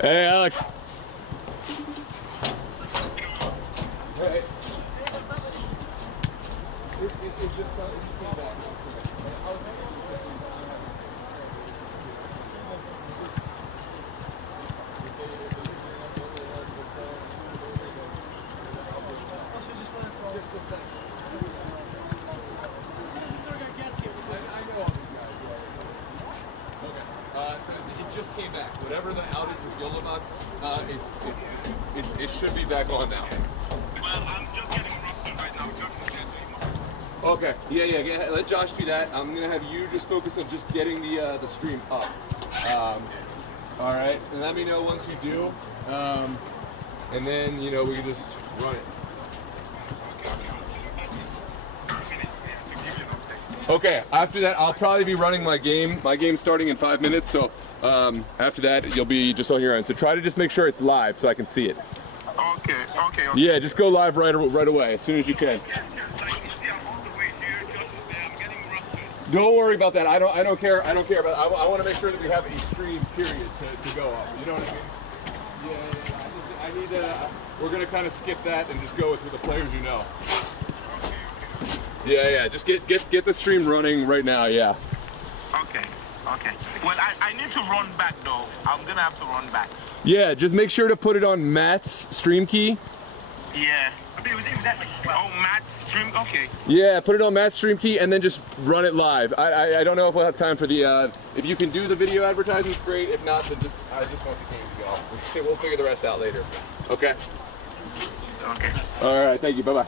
Hey, Alex. Hey. So it just came back. Whatever the outage with Yolovats it should be back on now. Well, I'm just getting rusted right now. Okay. Yeah. Let Josh do that. I'm gonna have you just focus on just getting the stream up. All right. And let me know once you do. And then we can just run it. Okay, after that, I'll probably be running my game. My game's starting in 5 minutes, so after that, you'll be just on your own. So try to just make sure it's live so I can see it. Okay. Yeah, just go live right away, as soon as you can. Don't worry about that. I don't care about it. I want to make sure that we have a stream period to go up. You know what I mean? Yeah. I need to. We're gonna kind of skip that and just go with the players you know. Yeah. Just get the stream running right now. Yeah. Okay. Well, I need to run back though. I'm gonna have to run back. Yeah, just make sure to put it on Matt's stream key. Yeah. Oh, Matt's stream. Okay. Yeah, put it on Matt's stream key and then just run it live. I don't know if we'll have time for the. If you can do the video advertisements, great. If not, then I just want the game to go. We'll figure the rest out later. Okay. Okay. All right. Thank you. Bye.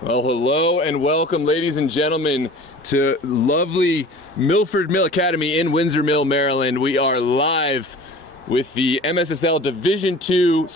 Well, hello and welcome, ladies and gentlemen, to lovely Milford Mill Academy in Windsor Mill, Maryland. We are live with the MSSL Division I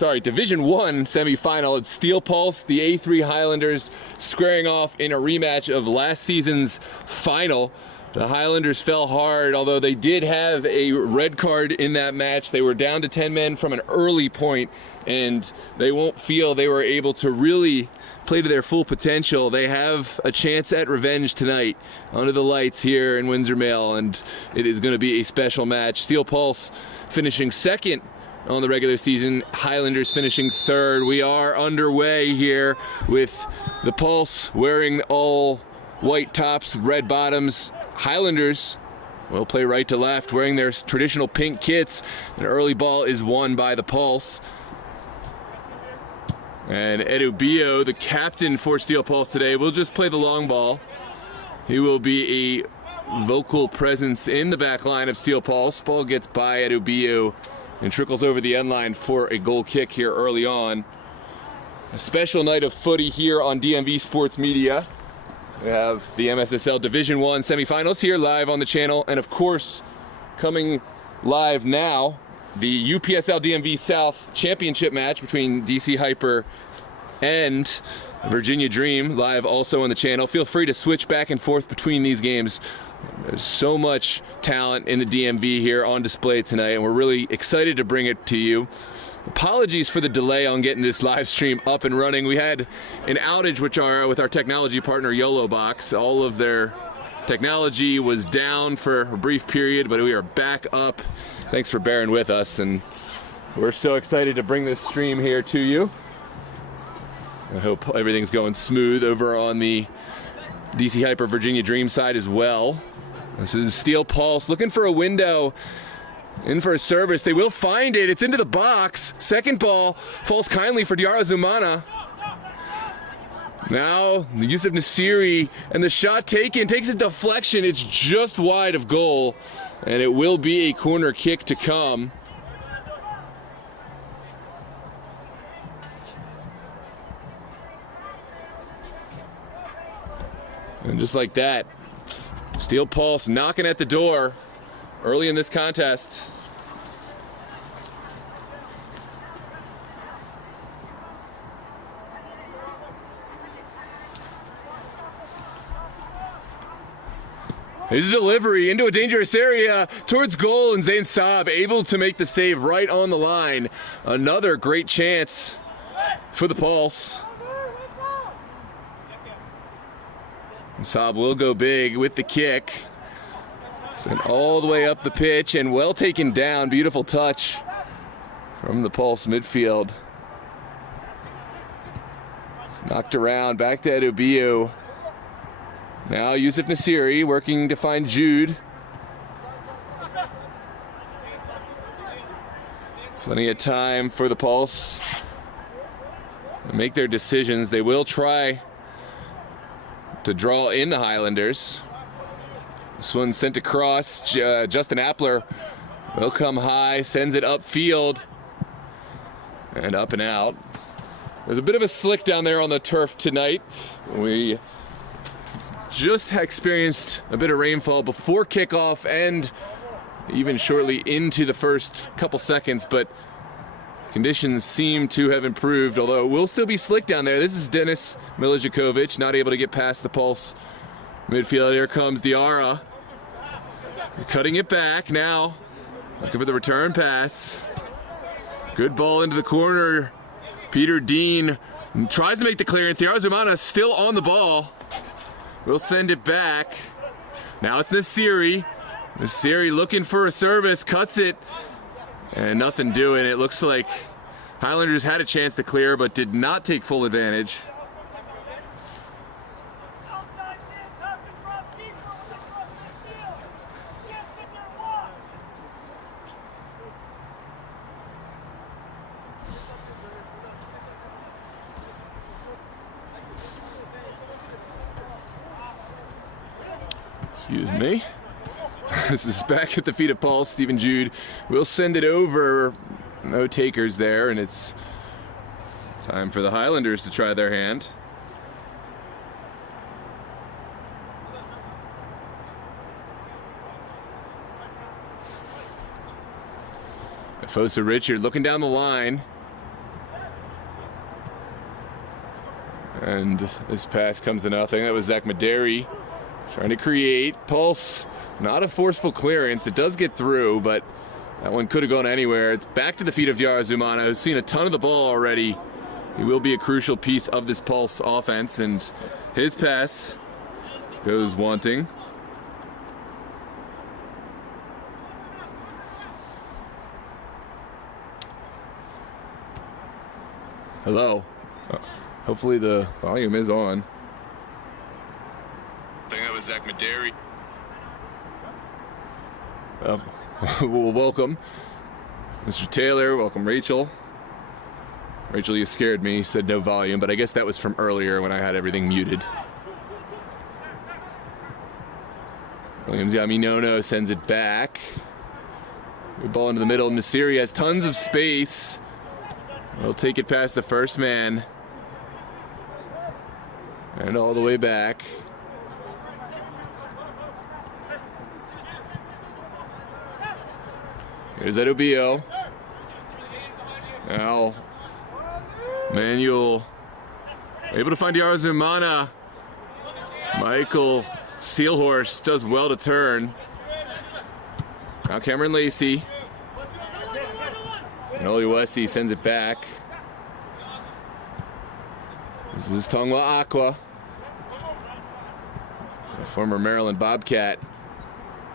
semifinal. It's Steel Pulse, the A3 Highlanders, squaring off in a rematch of last season's final. The Highlanders fell hard, although they did have a red card in that match. They were down to 10 men from an early point, and they won't feel they were able to really play to their full potential. They have a chance at revenge tonight under the lights here in Windsor Mill, and it is going to be a special match. Steel Pulse finishing second on the regular season, Highlanders finishing third. We are underway here with the Pulse wearing all white tops, red bottoms. Highlanders will play right to left wearing their traditional pink kits. An early ball is won by the Pulse. And Edubio, the captain for Steel Pulse today, will just play the long ball. He will be a vocal presence in the back line of Steel Pulse. Ball gets by Edubio and trickles over the end line for a goal kick here early on. A special night of footy here on DMV Sports Media. We have the MSSL Division I semifinals here live on the channel, and of course, coming live now, the UPSL DMV South Championship match between DC Hyper and Virginia Dream, live also on the channel. Feel free to switch back and forth between these games. There's so much talent in the DMV here on display tonight, and we're really excited to bring it to you. Apologies for the delay on getting this live stream up and running. We had an outage with our technology partner YOLO Box. All of their technology was down for a brief period, but we are back up. Thanks for bearing with us, and we're so excited to bring this stream here to you. I hope everything's going smooth over on the DC Hyper Virginia Dream side as well. This is Steel Pulse looking for a window, in for a service. They will find it. It's into the box. Second ball falls kindly for Diarra Zumana. Now the use of Nasiri, and the shot taken takes a deflection. It's just wide of goal, and it will be a corner kick to come. And just like that, Steel Pulse knocking at the door early in this contest. His delivery into a dangerous area towards goal, and Zain Saab able to make the save right on the line. Another great chance for the Pulse. And Saab will go big with the kick. Sent all the way up the pitch and well taken down. Beautiful touch from the Pulse midfield. It's knocked around, back to Edubio. Now Yusuf Nasiri working to find Jude. Plenty of time for the Pulse to make their decisions. They will try to draw in the Highlanders. This one sent across. Justin Appler will come high, sends it upfield, and up and out. There's a bit of a slick down there on the turf tonight. We just experienced a bit of rainfall before kickoff and even shortly into the first couple seconds, but conditions seem to have improved, although it will still be slick down there. This is Dennis Milijakovic, not able to get past the Pulse midfield. Here comes Diarra. Cutting it back now. Looking for the return pass. Good ball into the corner. Peter Dean tries to make the clearance. Diarra Zumana still on the ball. We'll send it back. Now it's Nasiri. Nasiri looking for a service, cuts it, and nothing doing. It looks like Highlanders had a chance to clear, but did not take full advantage. Excuse me. This is back at the feet of Pulse. Stephen Jude will send it over. No takers there, and it's time for the Highlanders to try their hand. Fosa Richard looking down the line. And this pass comes to nothing. That was Zach Maderi trying to create. Pulse, not a forceful clearance. It does get through, but that one could have gone anywhere. It's back to the feet of Diarra Zumana, who's seen a ton of the ball already. He will be a crucial piece of this Pulse offense, and his pass goes wanting. Hello. Hopefully the volume is on. I think that was Zach Maderi. Well, welcome, Mr. Taylor. Welcome, Rachel. Rachel, you scared me. You said no volume, but I guess that was from earlier when I had everything muted. Williams Yaminono sends it back. Good ball into the middle. Nasiri has tons of space. We'll take it past the first man. And all the way back. Here's Edubio. Now, Manuel able to find Diarra Zumana. Michael Sealhorse does well to turn. Now Cameron Lacey. And Oluwesi sends it back. This is Tongwa Aqua, a former Maryland Bobcat.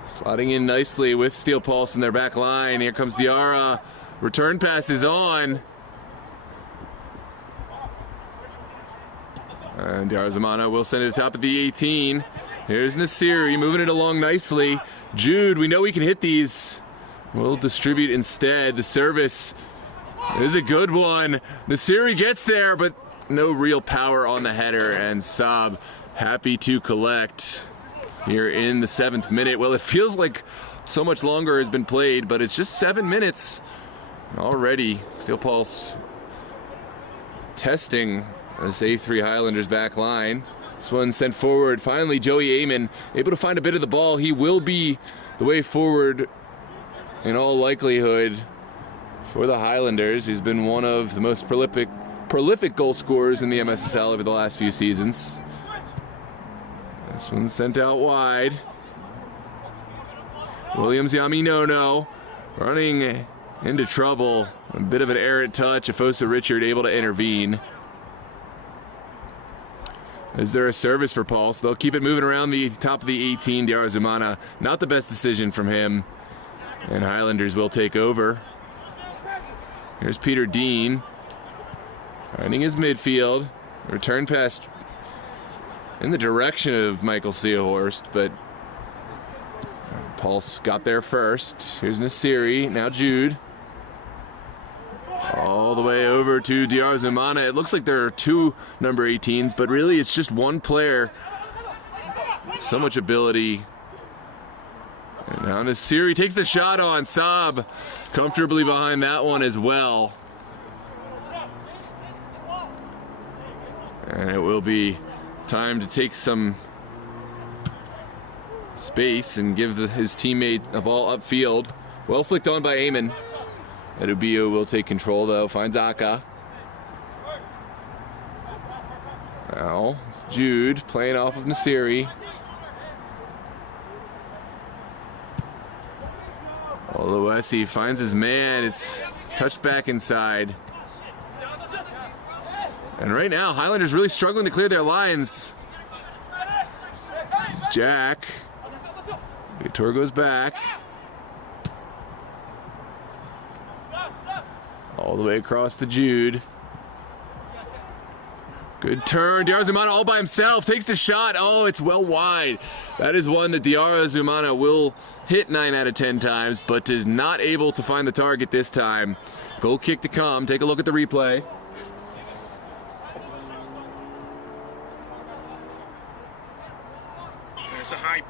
Slotting in nicely with Steel Pulse in their back line. Here comes Diarra. Return pass is on. And Diarra Zumana will send it to the top of the 18. Here's Nasiri moving it along nicely. Jude, we know we can hit these. We'll distribute instead. The service is a good one. Nasiri gets there, but no real power on the header, and Saab happy to collect here in the 7th minute. Well, it feels like so much longer has been played, but it's just 7 minutes already. Steel Pulse testing this A3 Highlanders back line. This one sent forward. Finally, Joey Amon able to find a bit of the ball. He will be the way forward in all likelihood for the Highlanders. He's been one of the most prolific goal scorers in the MSSL over the last few seasons. This one's sent out wide. Williams Yaminono running into trouble. A bit of an errant touch. Fosa Richard able to intervene. Is there a service for Pulse? They'll keep it moving around the top of the 18. Diarra Zumana, not the best decision from him. And Highlanders will take over. Here's Peter Dean. Finding his midfield. Return pass in the direction of Michael Seahorst, but Pulse got there first. Here's Nasiri, now Jude. All the way over to Diarra Zumana. It looks like there are 2 number 18s, but really it's just one player. So much ability. And now Nasiri takes the shot on. Saab comfortably behind that one as well. And it will be time to take some space and give his teammate a ball upfield. Well flicked on by Eamon. Edubio will take control though, finds Aka. Now it's Jude playing off of Nasiri. Oluwesi finds his man. It's touched back inside. And right now, Highlanders really struggling to clear their lines. Jack. Vitor goes back. All the way across to Jude. Good turn. Diarra Zumana all by himself. Takes the shot. Oh, it's well wide. That is one that Diarra Zumana will hit 9 out of 10 times, but is not able to find the target this time. Goal kick to come. Take a look at the replay. It's a high.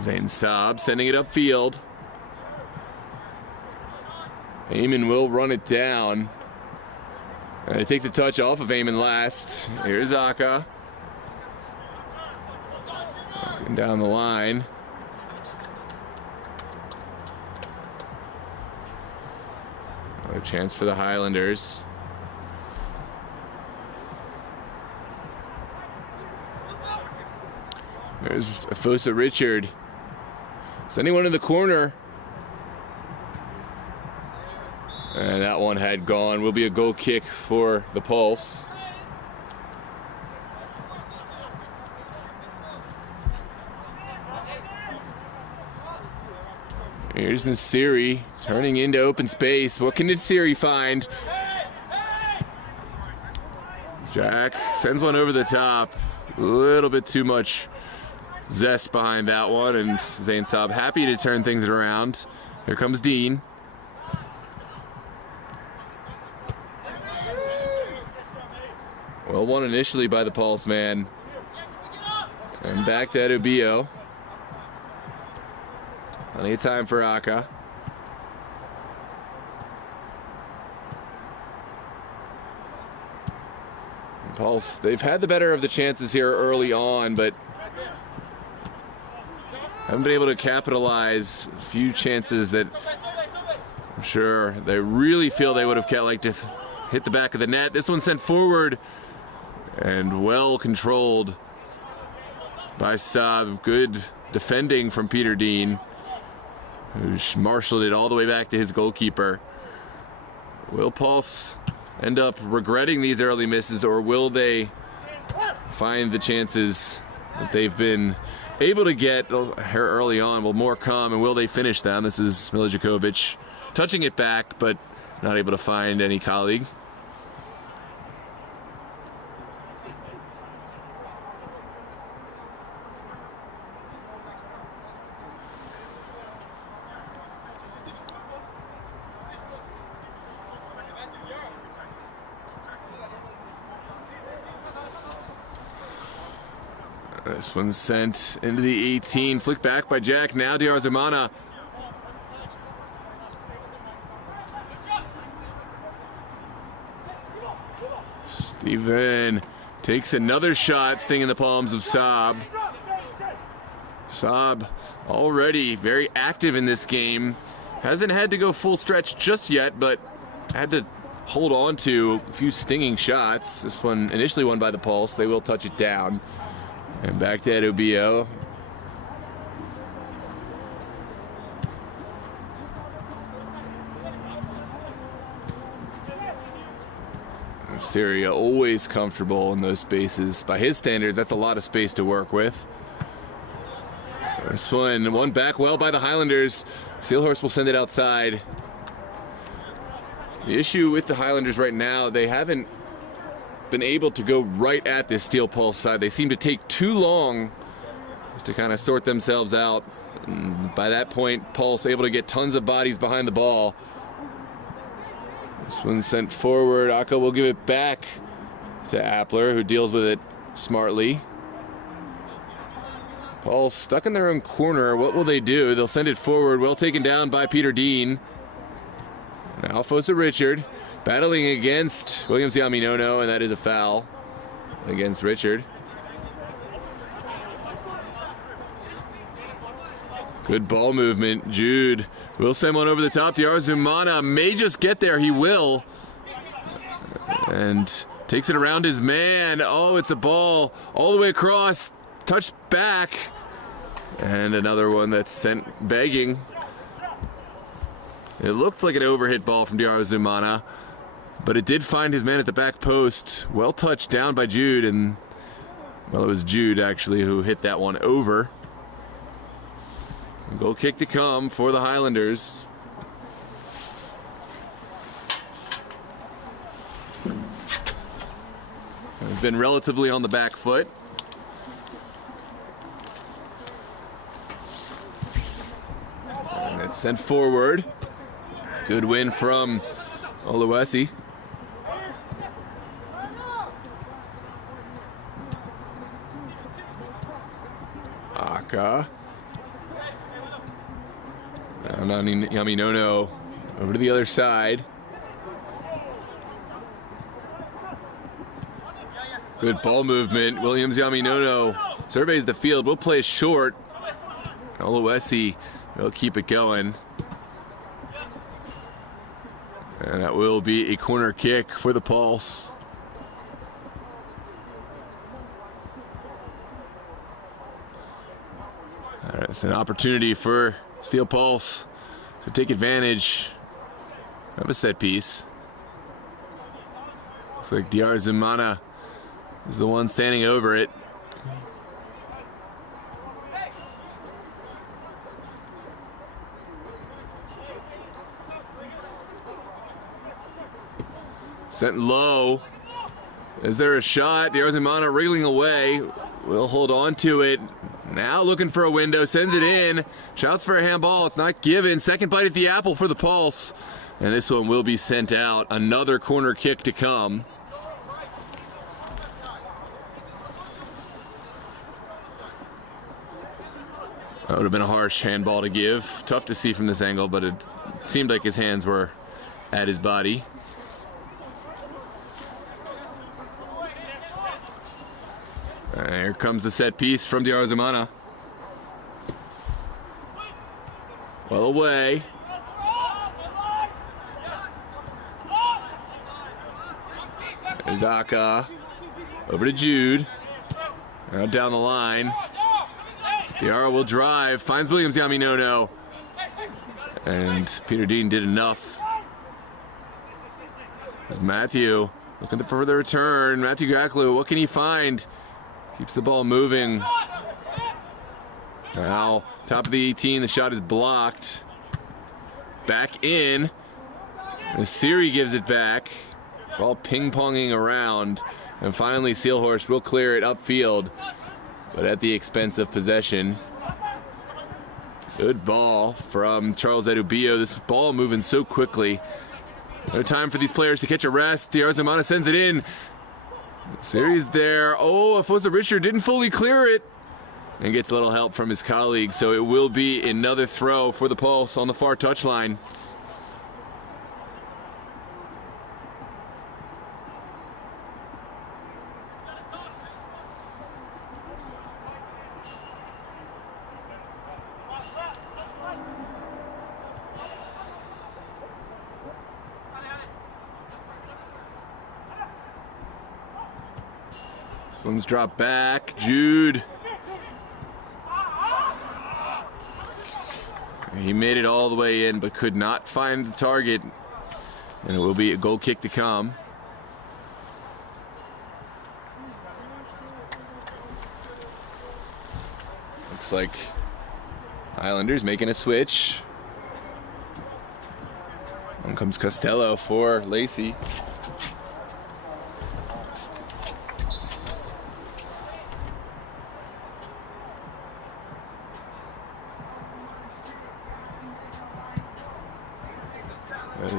Zain Saab sending it upfield. Eamon will run it down. And it takes a touch off of Eamon last. Here's Aka. Walking down the line. Another chance for the Highlanders. There's Fosa Richard. Sending one in the corner. And that one had gone. Will be a goal kick for the Pulse. Here's Nasiri turning into open space. What can Nasiri find? Jack sends one over the top. A little bit too much zest behind that one, and Zain Saab happy to turn things around. Here comes Dean. Well won initially by the Pulse man. And back to Edubio. Plenty of time for Aka. Pulse, they've had the better of the chances here early on, but haven't been able to capitalize. A few chances that I'm sure they really feel they would have liked to hit the back of the net. This one sent forward and well controlled by Saab. Good defending from Peter Dean, who marshaled it all the way back to his goalkeeper. Will Pulse end up regretting these early misses, or will they find the chances that they've been able to get here early on? Will more come, and will they finish them? This is Milijakovic touching it back, but not able to find any colleague. This one's sent into the 18, flicked back by Jack. Now Diarzumana. Steven takes another shot, stinging the palms of Saab. Saab already very active in this game. Hasn't had to go full stretch just yet, but had to hold on to a few stinging shots. This one initially won by the Pulse. They will touch it down. And back to Edubio. Syria always comfortable in those spaces. By his standards, that's a lot of space to work with. This one back well by the Highlanders. Sealhorse will send it outside. The issue with the Highlanders right now, they haven't been able to go right at this Steel Pulse side. They seem to take too long to kind of sort themselves out. And by that point, Pulse able to get tons of bodies behind the ball. This one's sent forward. Aka will give it back to Appler, who deals with it smartly. Pulse stuck in their own corner. What will they do? They'll send it forward. Well taken down by Peter Dean. Now Fosa Richard battling against Williams Yaminono, and that is a foul against Richard. Good ball movement. Jude will send one over the top. Diarzumana may just get there. He will. And takes it around his man. Oh, it's a ball all the way across. Touched back. And another one that's sent begging. It looked like an overhit ball from Diarzumana, but it did find his man at the back post. Well touched down by Jude, and well, it was Jude actually who hit that one over. A goal kick to come for the Highlanders. They've been relatively on the back foot. And it's sent forward. Good win from Oluwesi. Aka. Yaminono over to the other side. Good ball movement. Williams Yaminono surveys the field. We'll play short. Oluwesi will keep it going. And that will be a corner kick for the Pulse. All right, it's an opportunity for Steel Pulse to take advantage of a set piece. Looks like Dr. Zimana is the one standing over it. Sent low. Is there a shot? Dr. Zimana wriggling away. We'll hold on to it. Now looking for a window, sends it in. Shouts for a handball. It's not given. Second bite at the apple for the Pulse. And this one will be sent out. Another corner kick to come. That would have been a harsh handball to give. Tough to see from this angle, but it seemed like his hands were at his body. Here comes the set piece from Dr. Zimana. Well away. There's Aka. Over to Jude. Now down the line. Diarra will drive. Finds Williams Yaminono. And Peter Dean did enough. There's Matthew looking for the return. Matthew Gaklu, what can he find? Keeps the ball moving. Now, top of the 18, the shot is blocked. Back in. Nasiri gives it back. Ball ping-ponging around. And finally, Seelhorst will clear it upfield, but at the expense of possession. Good ball from Charles Edubio. This ball moving so quickly. No time for these players to catch a rest. Dr. Zimana sends it in. Series there. Oh, Afosa Richard didn't fully clear it. And gets a little help from his colleague. So it will be another throw for the Pulse on the far touchline. This one's dropped back. Jude. He made it all the way in, but could not find the target. And it will be a goal kick to come. Looks like Highlanders making a switch. On comes Costello for Lacey.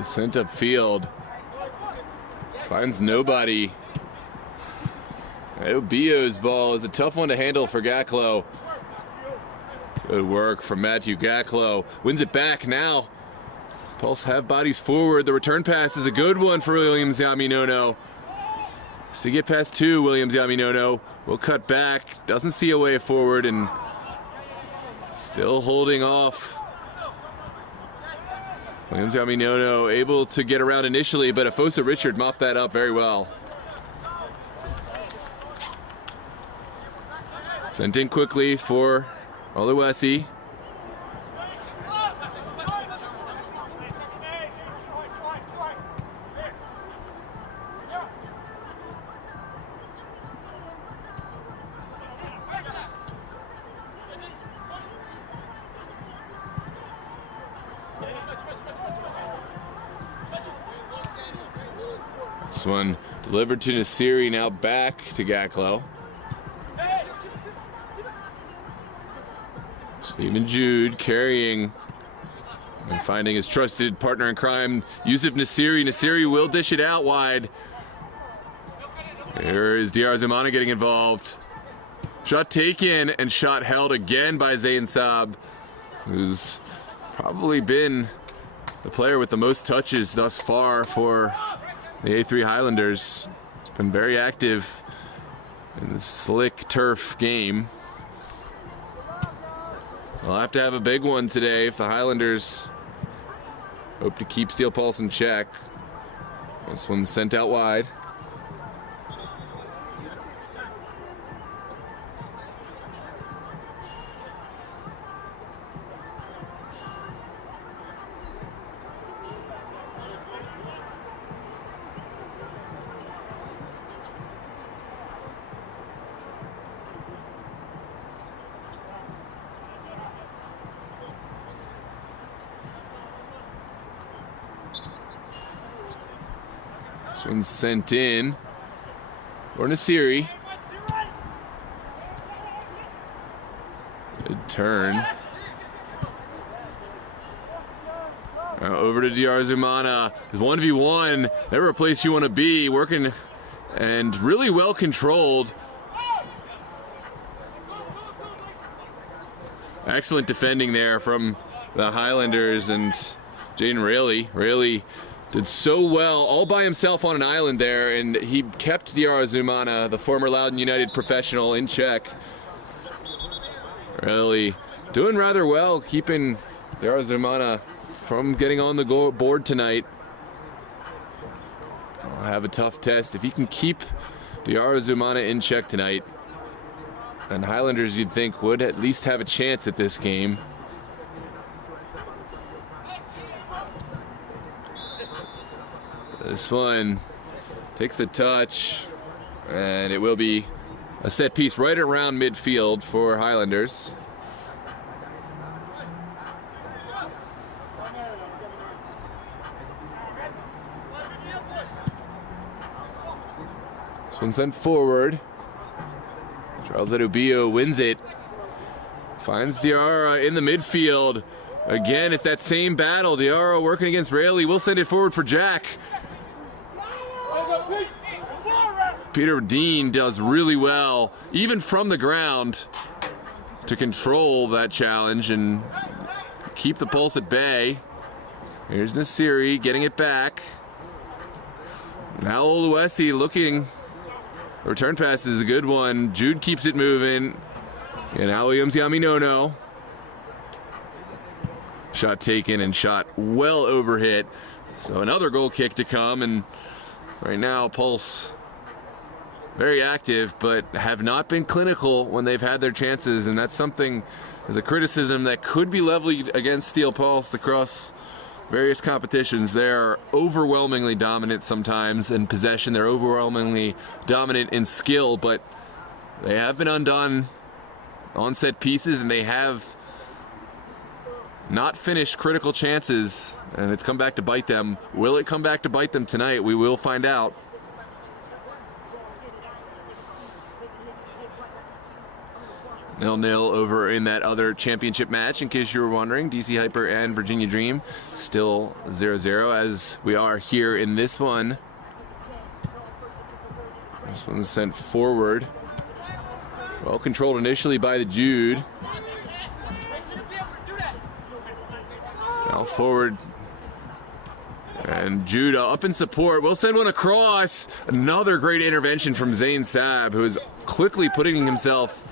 Sent upfield. Finds nobody. Obio's ball is a tough one to handle for Gaklo. Good work from Matthew Gaklo. Wins it back now. Pulse have bodies forward. The return pass is a good one for Williams Yaminono. Just to get past two, Williams Yaminono will cut back. Doesn't see a way forward and still holding off. Williams Yaminono able to get around initially, but Afosa Richard mopped that up very well. Sent in quickly for Oluwesi. This one delivered to Nasiri, now back to Gaklo. Stephen Jude carrying and finding his trusted partner in crime, Yusuf Nasiri. Nasiri will dish it out wide. There is Dr. Zimana getting involved. Shot taken and shot held again by Zayn Saab, who's probably been the player with the most touches thus far for the A3 Highlanders. He's been very active in the slick turf game. They'll have to have a big one today if the Highlanders hope to keep Steel Pulse in check. This one's sent out wide. This one's sent in for Nasiri. Good turn. Now over to DR Zumana. 1v1. Never a place you want to be. Working and really well controlled. Excellent defending there from the Highlanders and Jaden Raley. Raley did so well all by himself on an island there, and he kept DR Zumana, the former Loudoun United professional, in check. Really doing rather well, keeping DR Zumana from getting on the board tonight. I'll have a tough test. If he can keep DR Zumana in check tonight, then Highlanders, you'd think, would at least have a chance at this game. This one takes a touch, and it will be a set piece right around midfield for Highlanders. This one sent forward. Charles Edubio wins it. Finds Diarra in the midfield. Again, it's that same battle. Diarra working against Raley. We'll send it forward for Jack. Peter Dean does really well, even from the ground, to control that challenge and keep the Pulse at bay. Here's Nasiri getting it back. Now Oluwesi looking. The return pass is a good one. Jude keeps it moving. And now Williams Yaminono. Shot taken and shot well over hit. So another goal kick to come, and right now Pulse very active, but have not been clinical when they've had their chances, and that's something as a criticism that could be leveled against Steel Pulse across various competitions. They're overwhelmingly dominant sometimes in possession. They're overwhelmingly dominant in skill, but they have been undone on set pieces, and they have not finished critical chances, and it's come back to bite them. Will it come back to bite them tonight? We will find out. 0-0 over in that other championship match, in case you were wondering. DC Hyper and Virginia Dream still 0-0, as we are here in this one. This one's sent forward. Well controlled initially by the Jude. Now forward. And Jude up in support. We'll send one across. Another great intervention from Zain Saab, who is quickly putting himself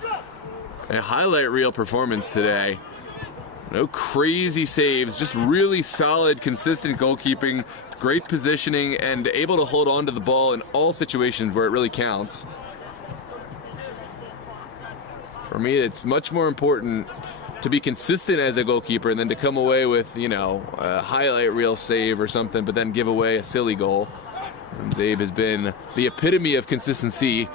a highlight reel performance today. No crazy saves, just really solid, consistent goalkeeping, great positioning, and able to hold on to the ball in all situations where it really counts. For me, it's much more important to be consistent as a goalkeeper than to come away with, you know, a highlight reel save or something, but then give away a silly goal. And Zabe has been the epitome of consistency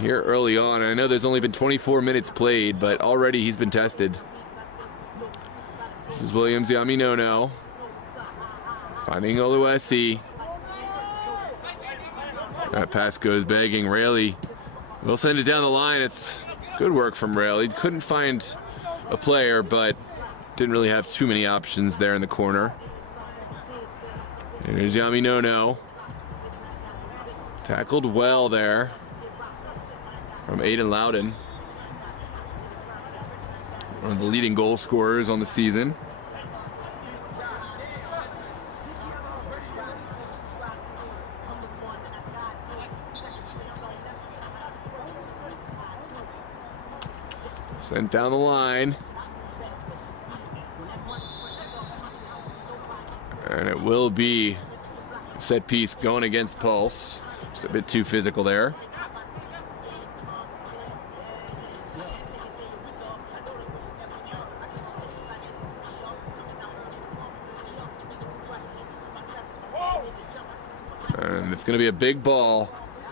here early on. I know there's only been 24 minutes played, but already he's been tested. This is Williams Yaminono finding Oluwesi. That pass goes begging. Raley will send it down the line. It's good work from Raley. Couldn't find a player, but didn't really have too many options there in the corner. Here's Yaminono. Tackled well there from Aiden Loudon, one of the leading goal scorers on the season. Sent down the line. And it will be a set piece going against Pulse. Just a bit too physical there. And it's going to be a big ball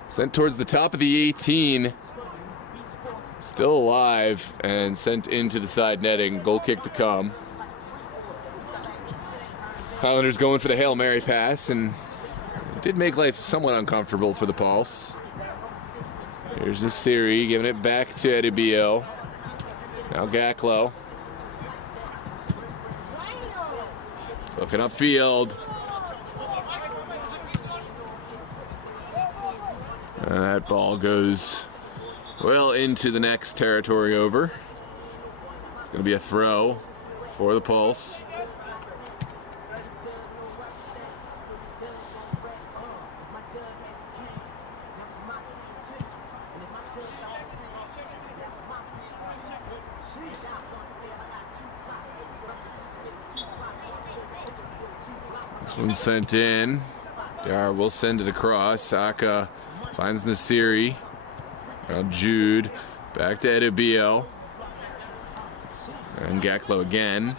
sent towards the top of the 18. Still alive and sent into the side netting. Goal kick to come. Highlanders going for the Hail Mary pass, and it did make life somewhat uncomfortable for the Pulse. Here's Nasiri giving it back to Edibio. Now Gaklo. Looking upfield. And that ball goes well into the next territory over. It's going to be a throw for the Pulse. This one's sent in. Yar will send it across. Saka finds Nasiri. Now Jude back to Edibio. And Gaklo again.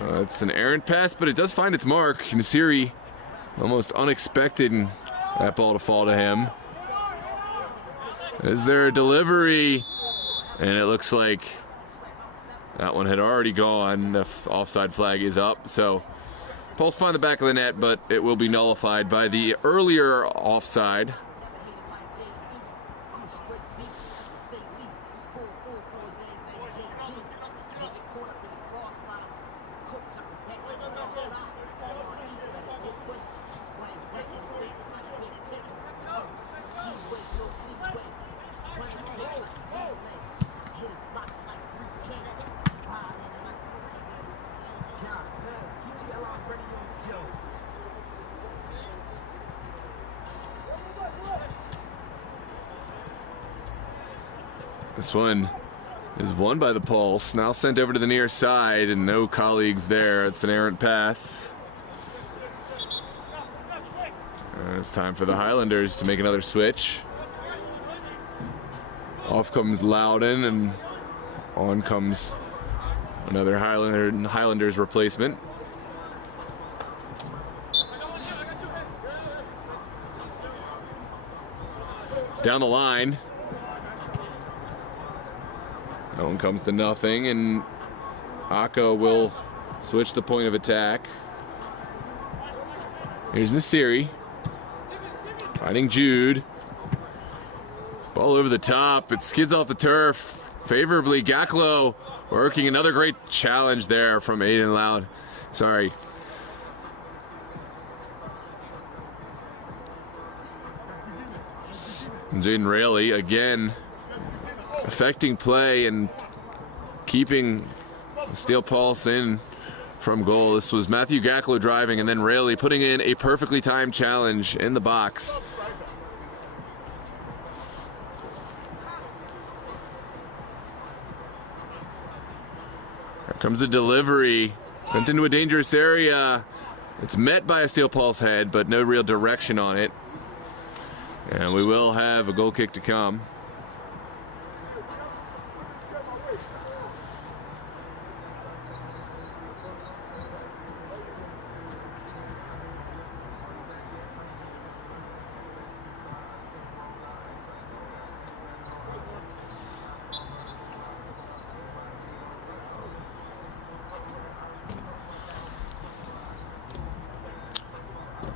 It's an errant pass, but it does find its mark. Nasiri almost unexpected that ball to fall to him. Is there a delivery? And it looks like that one had already gone. The offside flag is up. So Pulse find the back of the net, but it will be nullified by the earlier offside. This one is won by the Pulse. Now sent over to the near side and no colleagues there. It's an errant pass. And it's time for the Highlanders to make another switch. Off comes Loudon and on comes another Highlanders replacement. It's down the line. That one comes to nothing, and Akko will switch the point of attack. Here's Nasiri. Finding Jude. Ball over the top. It skids off the turf favorably. Gaklo working another great challenge there from Aiden Loud. Sorry. Jaden Rayleigh again affecting play and keeping Steel Pulse in from goal. This was Matthew Gaklo driving and then Rayleigh putting in a perfectly timed challenge in the box. Here comes the delivery, sent into a dangerous area. It's met by a Steel Pulse head, but no real direction on it. And we will have a goal kick to come.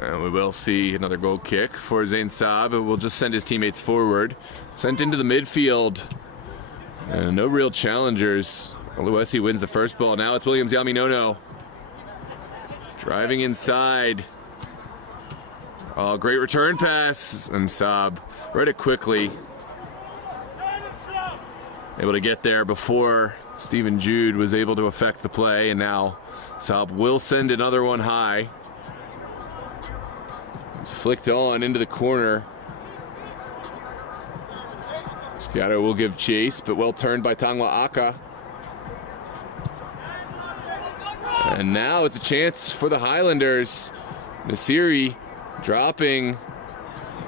And we will see another goal kick for Zain Saab. It will just send his teammates forward. Sent into the midfield. And no real challengers. Oluwesi wins the first ball. Now it's Williams Yaminono. Driving inside. Oh, great return pass. And Saab read it quickly. Able to get there before Stephen Jude was able to affect the play. And now Saab will send another one high. It's flicked on into the corner. It's Scotto will give chase, but well turned by Tangwa Aka. And now it's a chance for the Highlanders. Nasiri dropping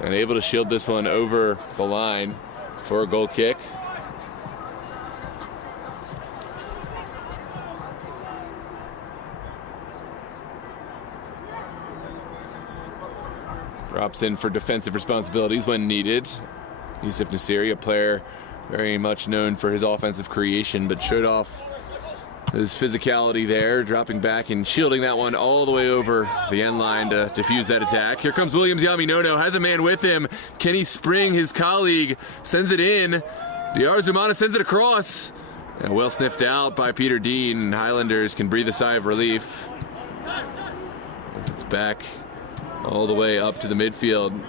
and able to shield this one over the line for a goal kick. Drops in for defensive responsibilities when needed. Yusuf Nasiri, a player very much known for his offensive creation, but showed off his physicality there, dropping back and shielding that one all the way over the end line to defuse that attack. Here comes Williams Yaminono, has a man with him. Can he spring his colleague? Sends it in. Diarra Zumana sends it across. And well sniffed out by Peter Dean. Highlanders can breathe a sigh of relief as it's back all the way up to the midfield.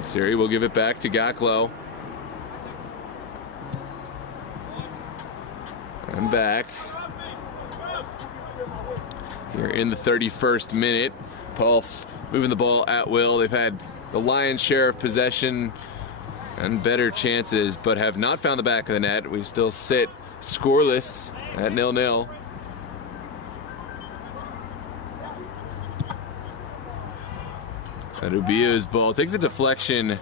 Siri will give it back to Gaklo. And back. Here in the 31st minute. Pulse moving the ball at will. They've had the lion's share of possession and better chances, but have not found the back of the net. We still sit scoreless at 0-0. Adubio's ball takes a deflection.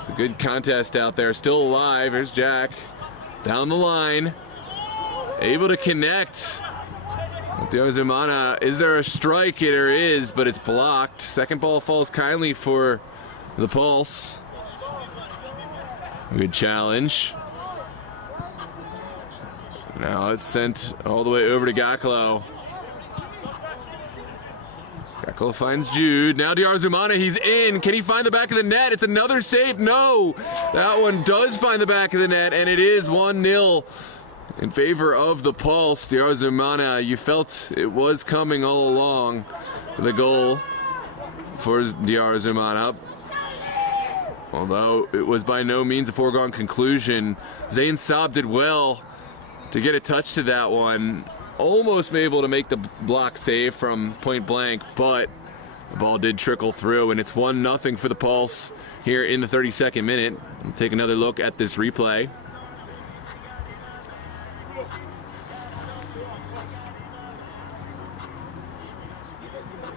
It's a good contest out there. Still alive. Here's Jack. Down the line. Able to connect. Diarra Zumana. Is there a strike? There is, but it's blocked. Second ball falls kindly for the Pulse. Good challenge. Now it's sent all the way over to Gaklo. Gaklo finds Jude. Now Diarra Zumana, he's in. Can he find the back of the net? It's another save. No! That one does find the back of the net, and it is 1-0 in favor of the Pulse. Diarra Zumana, you felt it was coming all along. The goal for Diarra Zumana. Although it was by no means a foregone conclusion. Zain Saab did well to get a touch to that one. Almost able to make the block save from point blank, but the ball did trickle through, and it's 1-0 for the Pulse here in the 32nd minute. We'll take another look at this replay.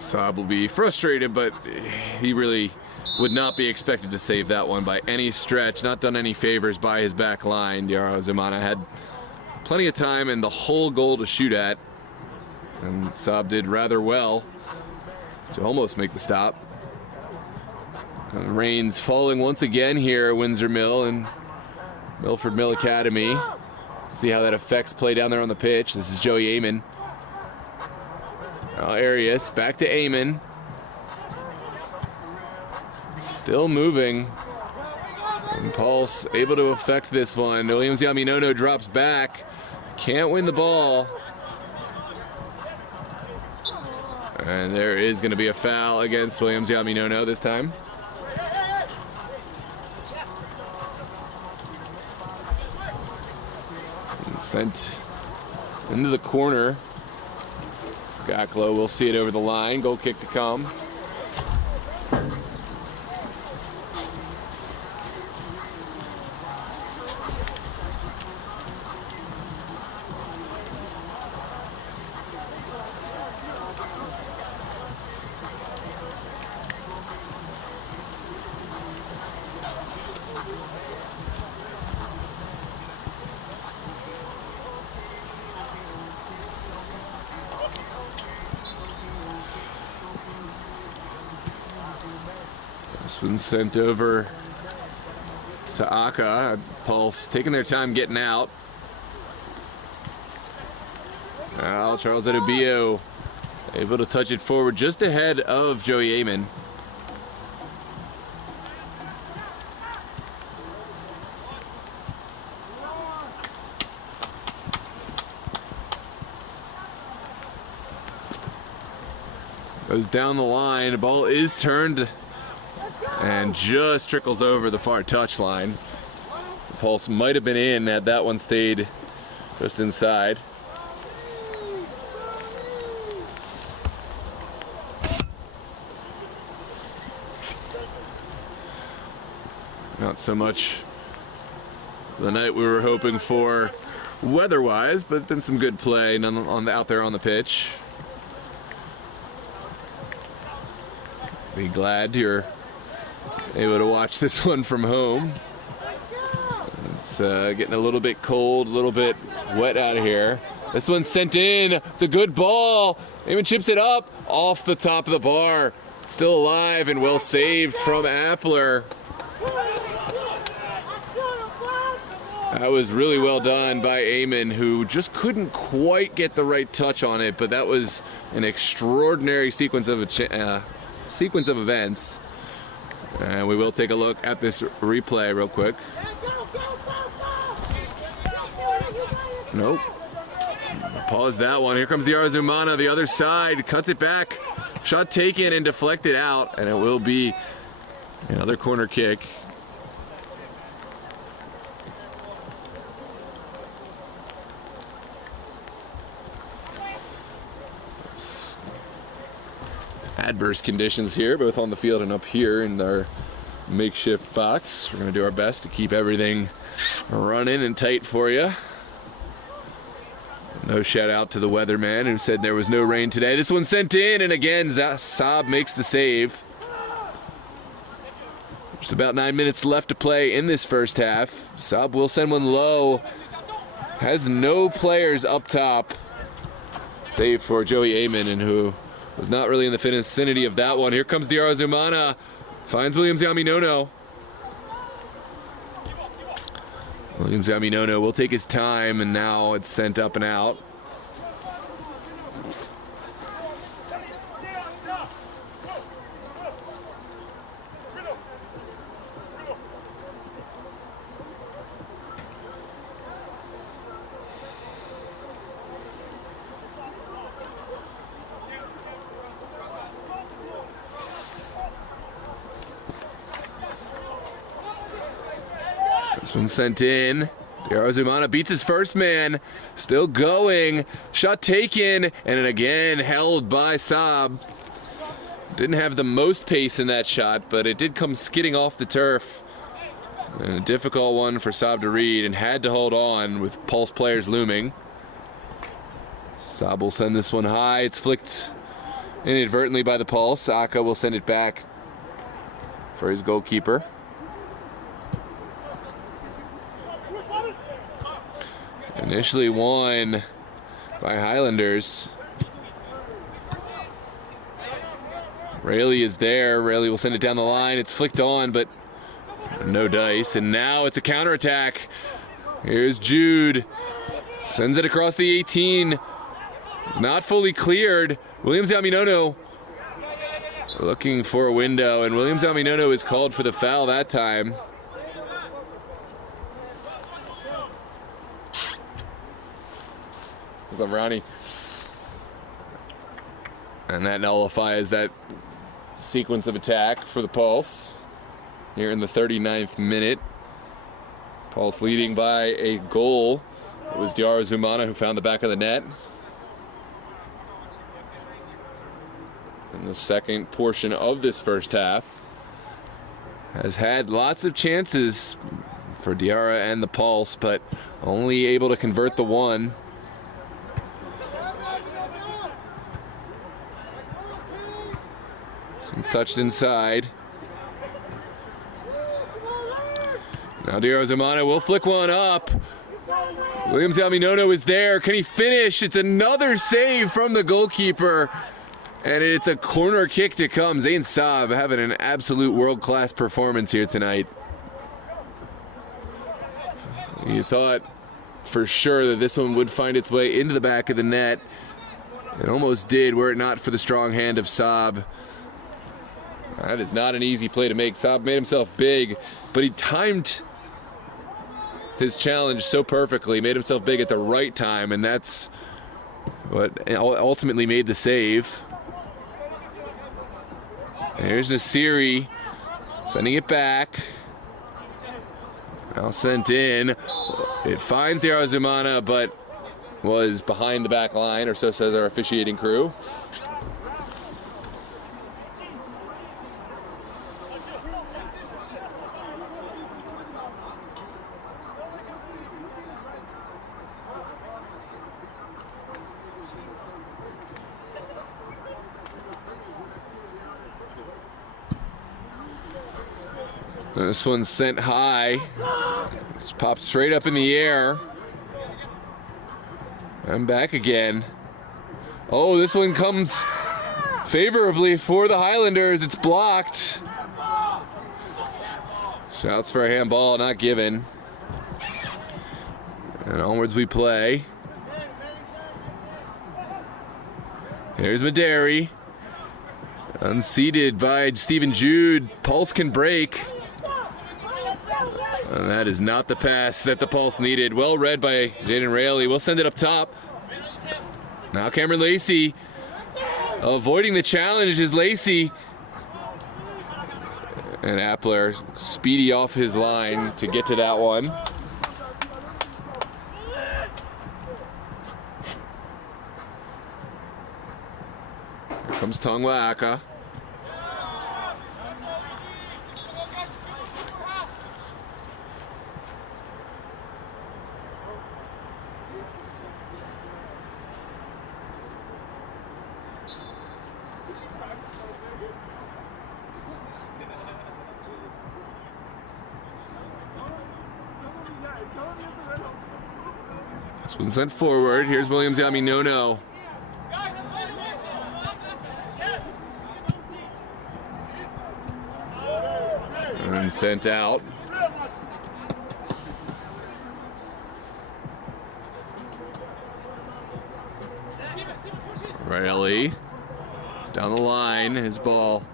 Saab will be frustrated, but he really would not be expected to save that one by any stretch. Not done any favors by his back line. Diarra Zumana had plenty of time and the whole goal to shoot at, and Saab did rather well to almost make the stop. And the rain's falling once again here at Windsor Mill and Milford Mill Academy. See how that affects play down there on the pitch. This is Joey Amon. Now Arias back to Amon. Still moving. And Pulse able to affect this one. Williams Yaminono drops back. Can't win the ball. And there is going to be a foul against Williams Yaminono this time. And sent into the corner. Gaklo will see it over the line. Goal kick to come. This one's sent over to Aka. Pulse taking their time getting out. Now Charles Adubio able to touch it forward just ahead of Joey Amon. Goes down the line. The ball is turned and just trickles over the far touch line. The Pulse might have been in had that one stayed just inside. Not so much the night we were hoping for weather-wise, but been some good play out there on the pitch. Be glad you're able to watch this one from home. It's getting a little bit cold, a little bit wet out of here. This one's sent in. It's a good ball. Eamon chips it up off the top of the bar. Still alive and well saved from Appler. That was really well done by Eamon, who just couldn't quite get the right touch on it, but that was an extraordinary sequence of events. And we will take a look at this replay real quick. Nope. Pause that one. Here comes the Arzumana, the other side, cuts it back. Shot taken and deflected out, and it will be another corner kick. Adverse conditions here, both on the field and up here in our makeshift box. We're going to do our best to keep everything running and tight for you. No shout out to the weatherman who said there was no rain today. This one's sent in, and again, Saab makes the save. Just about 9 minutes left to play in this first half. Saab will send one low. Has no players up top, save for Joey Eamon, and who was not really in the vicinity of that one. Here comes the Arzumana. Finds Williams Yaminono. Williams Yaminono will take his time, and now it's sent up and out. This one sent in. Arzumana beats his first man. Still going. Shot taken. And then again held by Saab. Didn't have the most pace in that shot, but it did come skidding off the turf. And a difficult one for Saab to read, and had to hold on with Pulse players looming. Saab will send this one high. It's flicked inadvertently by the Pulse. Aka will send it back for his goalkeeper. Initially won by Highlanders. Rayleigh is there. Rayleigh will send it down the line. It's flicked on, but no dice. And now it's a counterattack. Here's Jude. Sends it across the 18. Not fully cleared. Williams Yaminono looking for a window, and Williams Yaminono is called for the foul that time. What's up, Ronnie? And that nullifies that sequence of attack for the Pulse here in the 39th minute. Pulse leading by a goal. It was Diarra Zumana who found the back of the net. In the second portion of this first half, has had lots of chances for Diarra and the Pulse, but only able to convert the one. Touched inside. Now Diarra Zumana will flick one up. Williams Yaminono is there. Can he finish? It's another save from the goalkeeper. And it's a corner kick to come. Zain Saab having an absolute world-class performance here tonight. You thought for sure that this one would find its way into the back of the net. It almost did, were it not for the strong hand of Saab. That is not an easy play to make. Saab made himself big, but he timed his challenge so perfectly, made himself big at the right time, and that's what ultimately made the save. There's Nasiri sending it back. Now sent in. It finds the Arzumana, but was behind the back line, or so says our officiating crew. This one's sent high. Just popped straight up in the air. I'm back again. Oh, this one comes favorably for the Highlanders. It's blocked. Shouts for a handball, not given. And onwards we play. Here's Maderi. Unseated by Stephen Jude. Pulse can break. And that is not the pass that the Pulse needed. Well read by Jaden Rayleigh. We'll send it up top. Now Cameron Lacey avoiding the challenge is Lacey. And Appler speedy off his line to get to that one. Here comes Tongwa Aka. This one's sent forward. Here's Williams Yami No. And sent out. Rayleigh down the line. His ball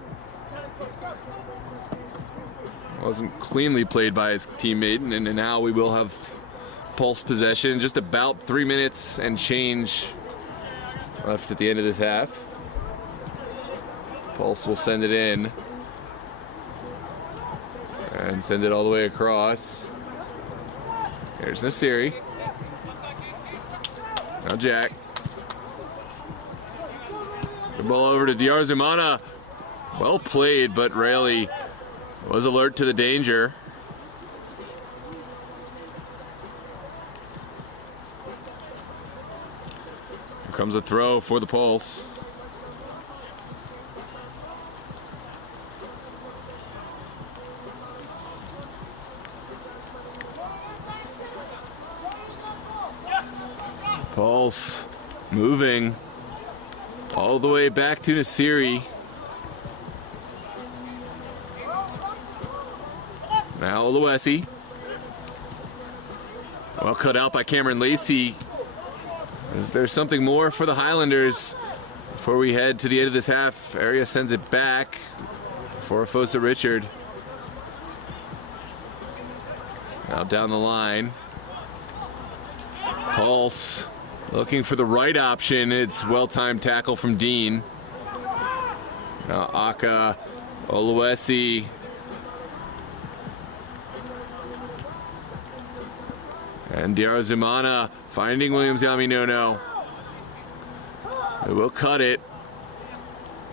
wasn't cleanly played by his teammate, and now we will have Pulse possession. Just about 3 minutes and change left at the end of this half. Pulse will send it in and send it all the way across. Here's Nasiri. Now Jack. The ball over to Diarzumana. Well played, but Rayleigh was alert to the danger. Here comes a throw for the Pulse. Pulse moving all the way back to Nasiri. Now Oluwesi. Well cut out by Cameron Lacey. Is there something more for the Highlanders before we head to the end of this half? Area sends it back for Fosa Richard. Now down the line. Pulse looking for the right option. It's well-timed tackle from Dean. Now Aka, Oluwesi. And Diarzumana finding Williams Yami No. It will cut it.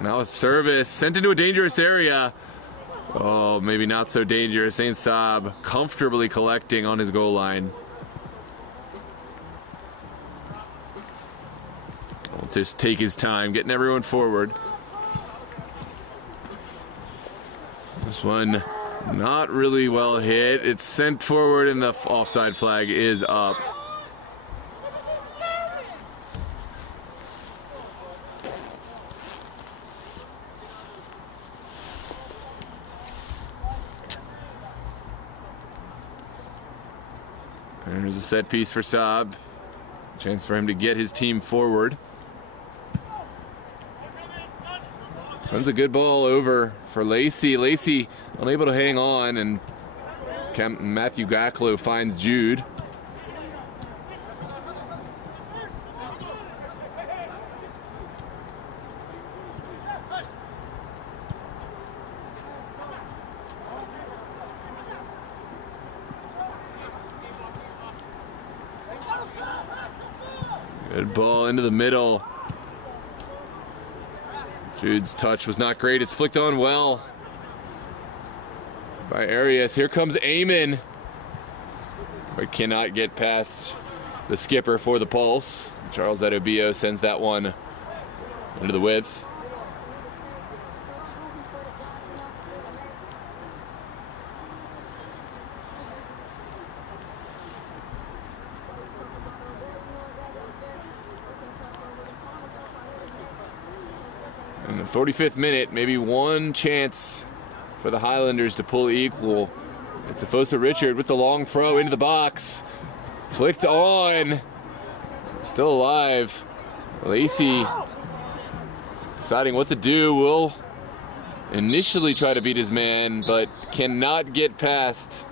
Now a service sent into a dangerous area. Oh, maybe not so dangerous. Saint Saab comfortably collecting on his goal line. We'll just take his time, getting everyone forward. This one not really well hit. It's sent forward and the offside flag is up. And there's a set piece for Saab. Chance for him to get his team forward. Sends a good ball over for Lacey. Lacey unable to hang on, and Matthew Gacklow finds Jude. Good ball into the middle. Jude's touch was not great. It's flicked on well by Arias. Here comes Eamon. But cannot get past the skipper for the Pulse. Charles Edobio sends that one into the width. In the 45th minute, maybe one chance for the Highlanders to pull equal. It's Afosa Richard with the long throw into the box. Flicked on. Still alive. Lacey deciding what to do. Will initially try to beat his man, but cannot get past.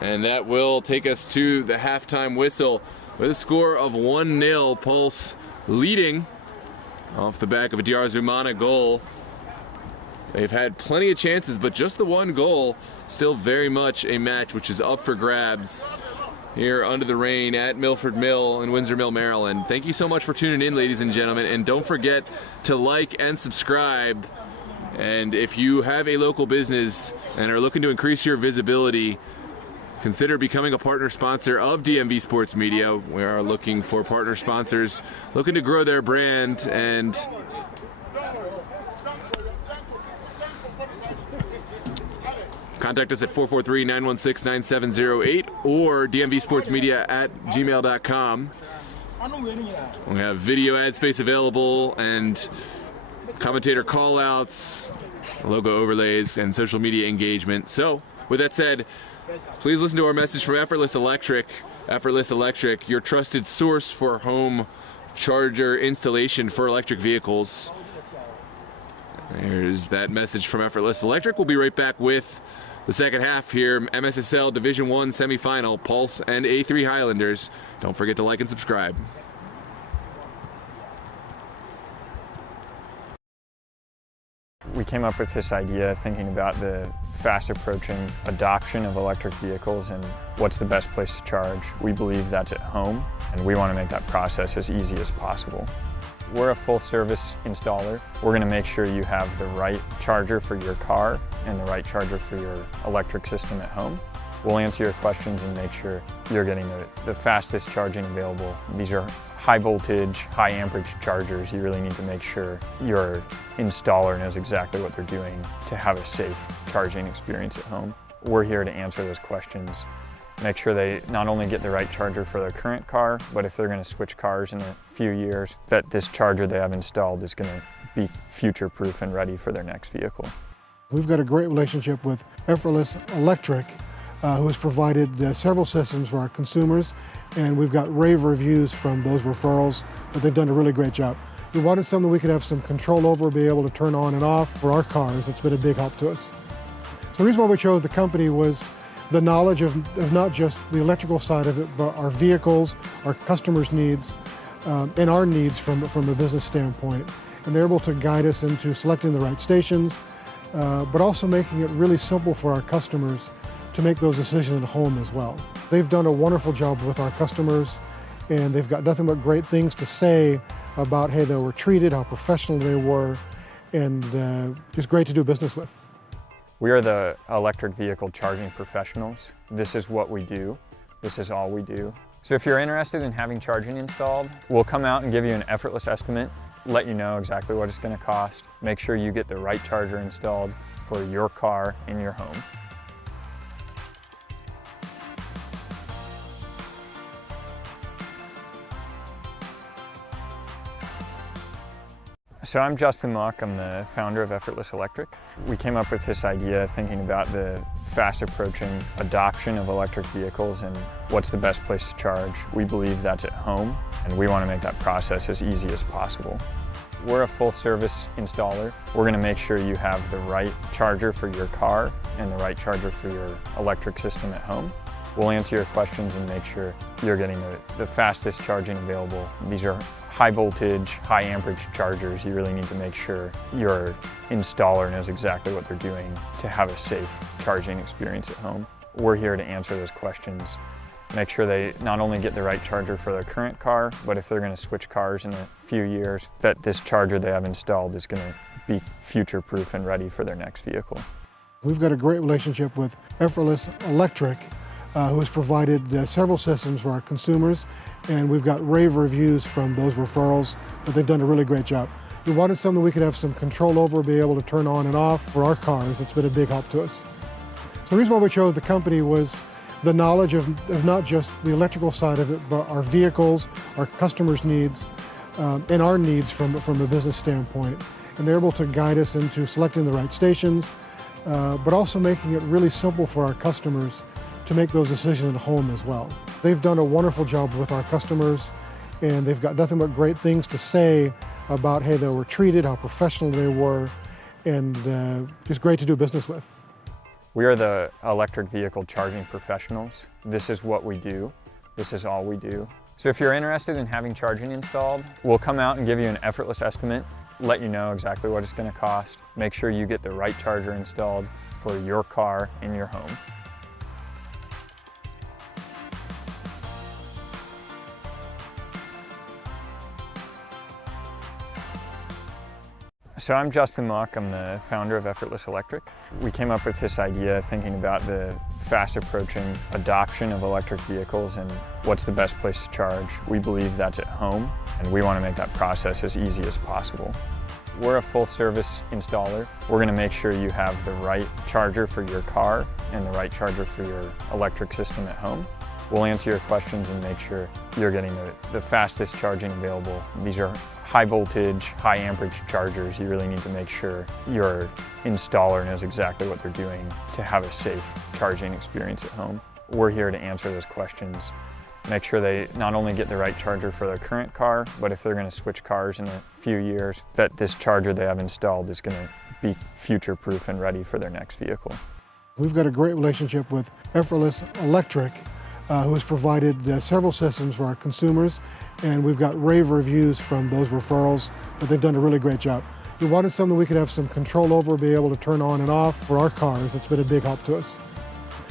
And that will take us to the halftime whistle with a score of 1-0. Pulse leading off the back of a Diarra Zumana goal. They've had plenty of chances, but just the one goal. Still very much a match which is up for grabs here under the rain at Milford Mill in Windsor Mill, Maryland. Thank you so much for tuning in, ladies and gentlemen, and don't forget to like and subscribe. And if you have a local business and are looking to increase your visibility, consider becoming a partner sponsor of DMV Sports Media. We are looking for partner sponsors looking to grow their brand, and contact us at 443-916-9708 or dmvsportsmedia@gmail.com. We have video ad space available and commentator call-outs, logo overlays, and social media engagement. So, with that said, please listen to our message from Effortless Electric. Effortless Electric, your trusted source for home charger installation for electric vehicles. There's that message from Effortless Electric. We'll be right back with the second half here, MSSL Division I semifinal, Pulse and A3 Highlanders. Don't forget to like and subscribe. We came up with this idea thinking about the fast approaching adoption of electric vehicles and what's the best place to charge. We believe that's at home, and we want to make that process as easy as possible. We're a full-service installer. We're going to make sure you have the right charger for your car and the right charger for your electric system at home. We'll answer your questions and make sure you're getting the fastest charging available. These are high voltage, high amperage chargers. You really need to make sure your installer knows exactly what they're doing to have a safe charging experience at home. We're here to answer those questions. Make sure they not only get the right charger for their current car, but if they're going to switch cars in a few years, that this charger they have installed is going to be future-proof and ready for their next vehicle. We've got a great relationship with Effortless Electric, who has provided several systems for our consumers, and we've got rave reviews from those referrals that they've done a really great job. We wanted something we could have some control over, be able to turn on and off for our cars. It's been a big help to us. So the reason why we chose the company was the knowledge of not just the electrical side of it, but our vehicles, our customers' needs, and our needs from a business standpoint. And they're able to guide us into selecting the right stations, but also making it really simple for our customers to make those decisions at home as well. They've done a wonderful job with our customers, and they've got nothing but great things to say about how they were treated, how professional they were, and just great to do business with. We are the electric vehicle charging professionals. This is what we do. This is all we do. So if you're interested in having charging installed, we'll come out and give you an effortless estimate, let you know exactly what it's going to cost, make sure you get the right charger installed for your car in your home. So I'm Justin Mock, I'm the founder of Effortless Electric. We came up with this idea thinking about the fast approaching adoption of electric vehicles and what's the best place to charge. We believe that's at home, and we want to make that process as easy as possible. We're a full service installer. We're going to make sure you have the right charger for your car and the right charger for your electric system at home. We'll answer your questions and make sure you're getting the fastest charging available. These are high voltage, high amperage chargers. You really need to make sure your installer knows exactly what they're doing to have a safe charging experience at home. We're here to answer those questions. Make sure they not only get the right charger for their current car, but if they're going to switch cars in a few years, that this charger they have installed is going to be future-proof and ready for their next vehicle. We've got a great relationship with Effortless Electric, who has provided several systems for our consumers, and we've got rave reviews from those referrals that they've done a really great job. We wanted something we could have some control over, be able to turn on and off for our cars. It's been a big help to us. So the reason why we chose the company was the knowledge of not just the electrical side of it, but our vehicles, our customers' needs, and our needs from a business standpoint. And they're able to guide us into selecting the right stations, but also making it really simple for our customers to make those decisions at home as well. They've done a wonderful job with our customers, and they've got nothing but great things to say about how they were treated, how professional they were, and just great to do business with. We are the electric vehicle charging professionals. This is what we do. This is all we do. So if you're interested in having charging installed, we'll come out and give you an effortless estimate, let you know exactly what it's going to cost, make sure you get the right charger installed for your car in your home. So I'm Justin Mock, I'm the founder of Effortless Electric. We came up with this idea thinking about the fast approaching adoption of electric vehicles and what's the best place to charge. We believe that's at home, and we want to make that process as easy as possible. We're a full service installer. We're going to make sure you have the right charger for your car and the right charger for your electric system at home. We'll answer your questions and make sure you're getting the fastest charging available. These are high voltage, high amperage chargers. You really need to make sure your installer knows exactly what they're doing to have a safe charging experience at home. We're here to answer those questions, make sure they not only get the right charger for their current car, but if they're going to switch cars in a few years, that this charger they have installed is going to be future-proof and ready for their next vehicle. We've got a great relationship with Effortless Electric, who has provided several systems for our consumers, and we've got rave reviews from those referrals, but they've done a really great job. We wanted something we could have some control over, be able to turn on and off for our cars. It's been a big help to us.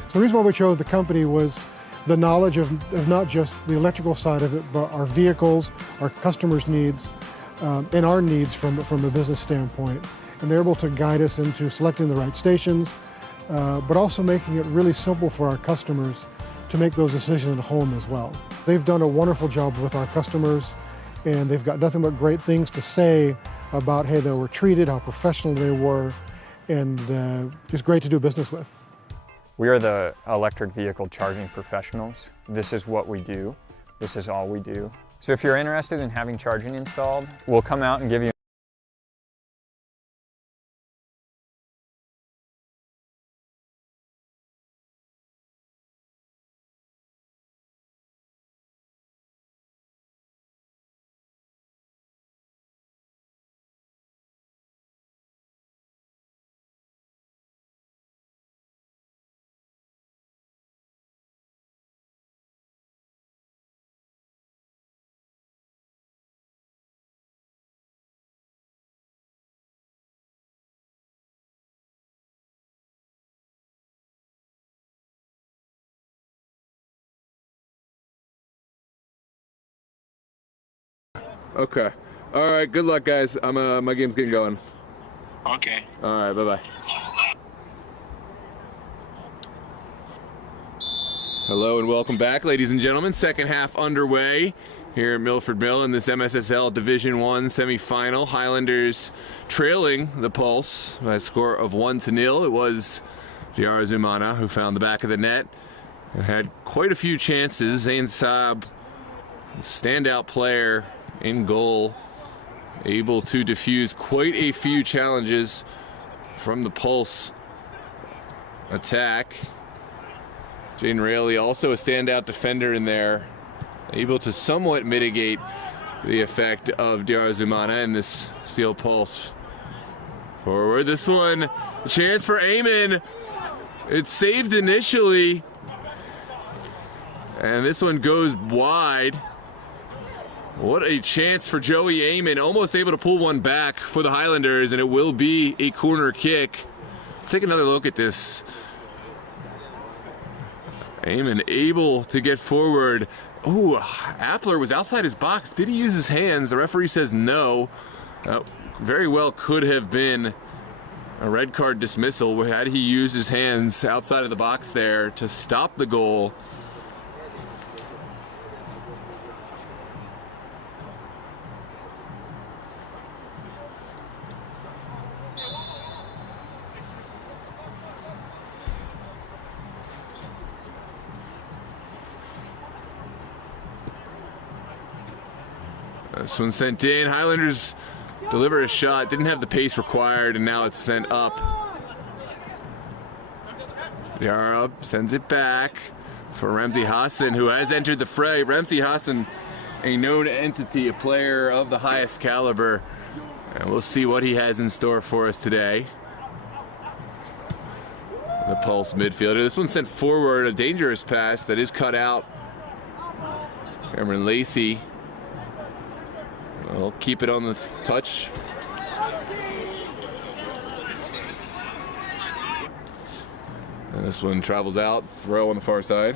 So the reason why we chose the company was the knowledge of not just the electrical side of it, but our vehicles, our customers' needs, and our needs from a business standpoint. And they're able to guide us into selecting the right stations, but also making it really simple for our customers to make those decisions at home as well. They've done a wonderful job with our customers, and they've got nothing but great things to say about how they were treated, how professional they were, and just great to do business with. We are the electric vehicle charging professionals. This is what we do. This is all we do. So if you're interested in having charging installed, we'll come out and give you Okay. All right. Good luck, guys. My game's getting going. Okay. All right. Bye-bye. Hello and welcome back, ladies and gentlemen. Second half underway here at Milford Mill in this MSSL Division I semifinal. Highlanders trailing the Pulse by a score of 1-0. It was Diarra Zumana who found the back of the net and had quite a few chances. Zain Saab, standout player in goal, able to defuse quite a few challenges from the Pulse attack. Jane Rayleigh, also a standout defender in there, able to somewhat mitigate the effect of Diarra Zumana in this Steel Pulse. Forward, this one, a chance for Eamon. It's saved initially, and this one goes wide. What a chance for Joey Eamon, almost able to pull one back for the Highlanders, and it will be a corner kick. Let's take another look at this. Eamon able to get forward. Oh, Appler was outside his box. Did he use his hands? The referee says no. Very well could have been a red card dismissal had he used his hands outside of the box there to stop the goal. This one sent in. Highlanders deliver a shot. Didn't have the pace required, and now it's sent up. Yara sends it back for Ramsey Hassan, who has entered the fray. Ramsey Hassan, a known entity, a player of the highest caliber. And we'll see what he has in store for us today. The Pulse midfielder. This one sent forward, a dangerous pass that is cut out. Cameron Lacey will keep it on the touch. And this one travels out, throw on the far side.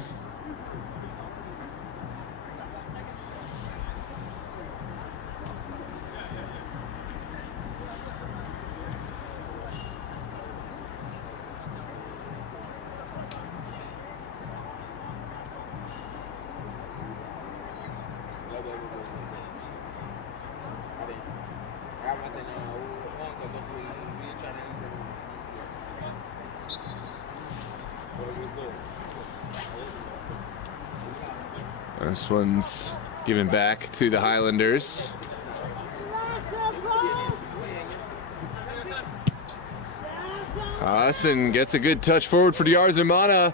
This one's given back to the Highlanders. Hassan gets a good touch forward for Diar Zumana,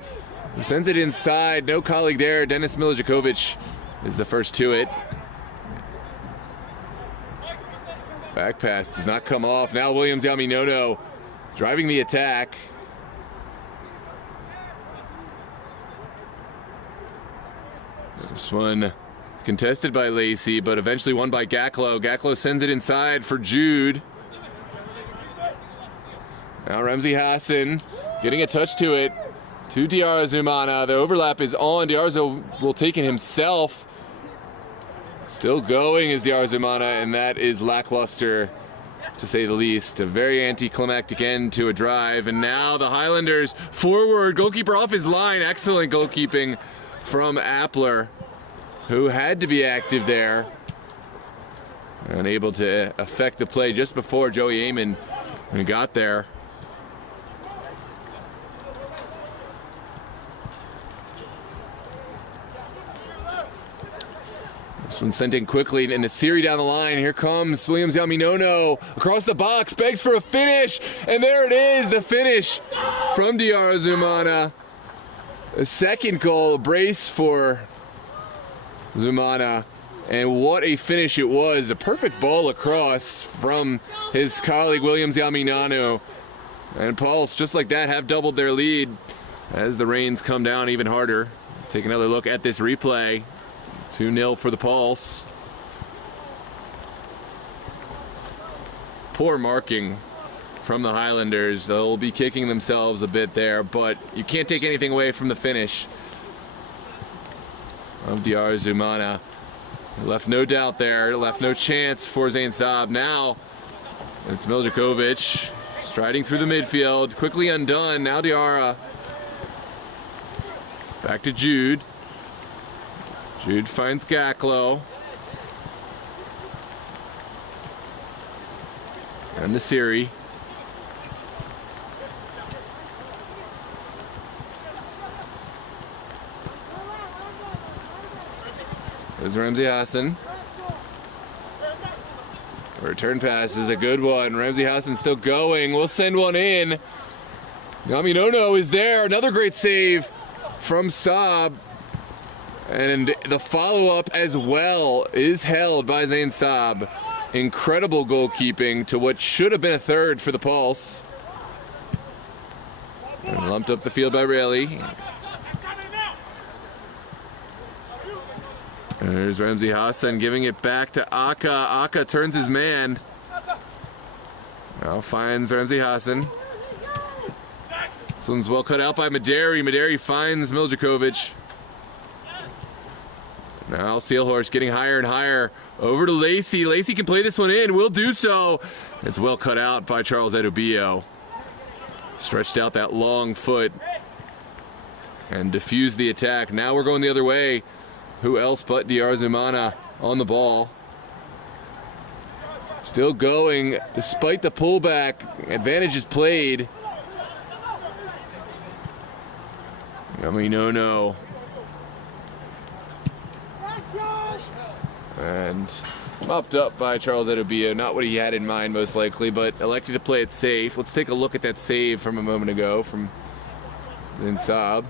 who sends it inside. No colleague there. Denis Milijakovic is the first to it. Back pass does not come off. Now Williams Yaminono driving the attack. This one contested by Lacey, but eventually won by Gaklo. Gaklo sends it inside for Jude. Now Ramsey Hassan getting a touch to it. To Diar Zumana. The overlap is on. Diarzo will take it himself. Still going is Diar Zumana, and that is lackluster, to say the least. A very anticlimactic end to a drive. And now the Highlanders forward. Goalkeeper off his line. Excellent goalkeeping from Appler, who had to be active there. Unable to affect the play just before Joey Amon when he got there. This one sent in quickly, and Nasiri down the line. Here comes Williams Yaminono across the box, begs for a finish, and there it is, the finish from Diar Zumana. A second goal, a brace for Zumana, and what a finish it was. A perfect ball across from his colleague Williams Yaminono. And Pulse, just like that, have doubled their lead as the rains come down even harder. Take another look at this replay. 2-0 for the Pulse. Poor marking from the Highlanders. They'll be kicking themselves a bit there, but you can't take anything away from the finish of Diar Zumana. Left no doubt there, left no chance for Zain Saab. Now it's Miljakovic striding through the midfield, quickly undone. Now Diarra. Back to Jude. Jude finds Gaklo. And Nasiri. There's Ramsey Hassan. Return pass is a good one. Ramsey Hassan still going. We'll send one in. Yaminono is there. Another great save from Saab. And the follow-up as well is held by Zain Saab. Incredible goalkeeping to what should have been a third for the Pulse. And lumped up the field by Rayleigh. There's Ramsey Hassan giving it back to Aka. Aka turns his man. Now finds Ramsey Hassan. This one's well cut out by Maderi. Maderi finds Miljakovic. Now Sealhorse getting higher and higher. Over to Lacey. Lacey can play this one in. Will do so. It's well cut out by Charles Edubio. Stretched out that long foot and diffused the attack. Now we're going the other way. Who else but Diar Zumana on the ball? Still going despite the pullback. Advantage is played. Yaminono. And mopped up by Charles Edobio. Not what he had in mind, most likely, but elected to play it safe. Let's take a look at that save from a moment ago from Lin Saab.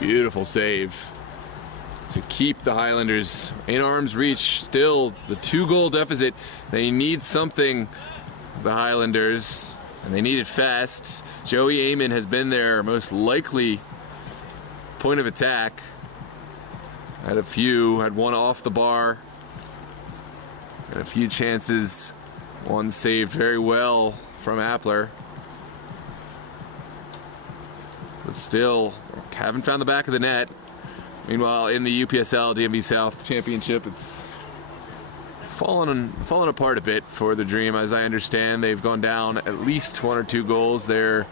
Beautiful save to keep the Highlanders in arm's reach. Still the 2-goal deficit. They need something, the Highlanders, and they need it fast. Joey Amon has been their most likely point of attack. Had one off the bar, and a few chances. One saved very well from Appler. But still, haven't found the back of the net. Meanwhile, in the UPSL DMV South Championship, it's fallen apart a bit for the Dream. As I understand, they've gone down at least 1 or 2 goals. They're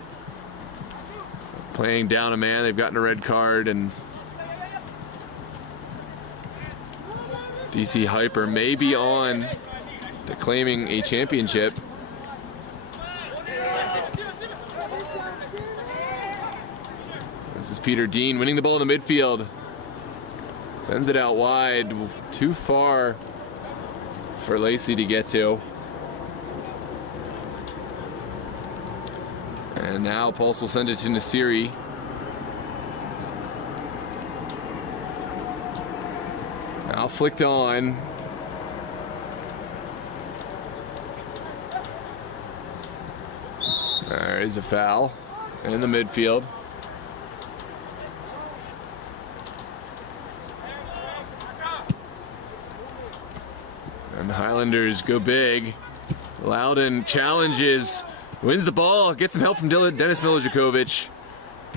playing down a man. They've gotten a red card, and DC Hyper may be on to claiming a championship. This is Peter Dean winning the ball in the midfield. Sends it out wide, too far for Lacey to get to. And now Pulse will send it to Nasiri. Now flicked on. There is a foul in the midfield. And the Highlanders go big. Loudon challenges, wins the ball, gets some help from Dennis Milijakovic.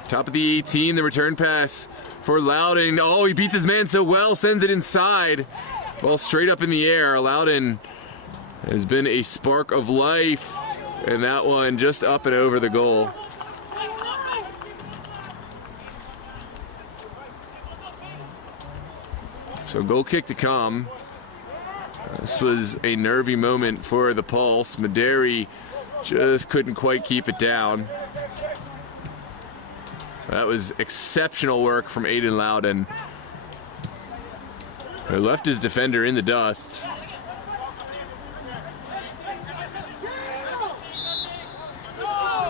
Top of the 18, the return pass for Loudon. Oh, he beats his man so well, sends it inside. Ball straight up in the air. Loudon has been a spark of life, and that one just up and over the goal. So goal kick to come. This was a nervy moment for the Pulse. Maderi just couldn't quite keep it down. That was exceptional work from Aiden Loudon, who left his defender in the dust.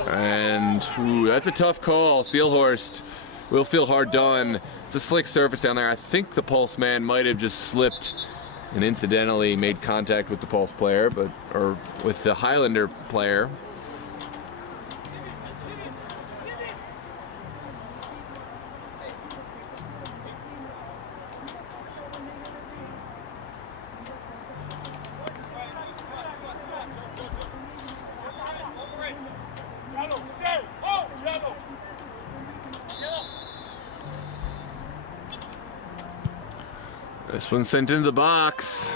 And ooh, that's a tough call. Seelhorst will feel hard done. It's a slick surface down there. I think the Pulse man might have just slipped and incidentally made contact with the Pulse player, or with the Highlander player. This one sent into the box.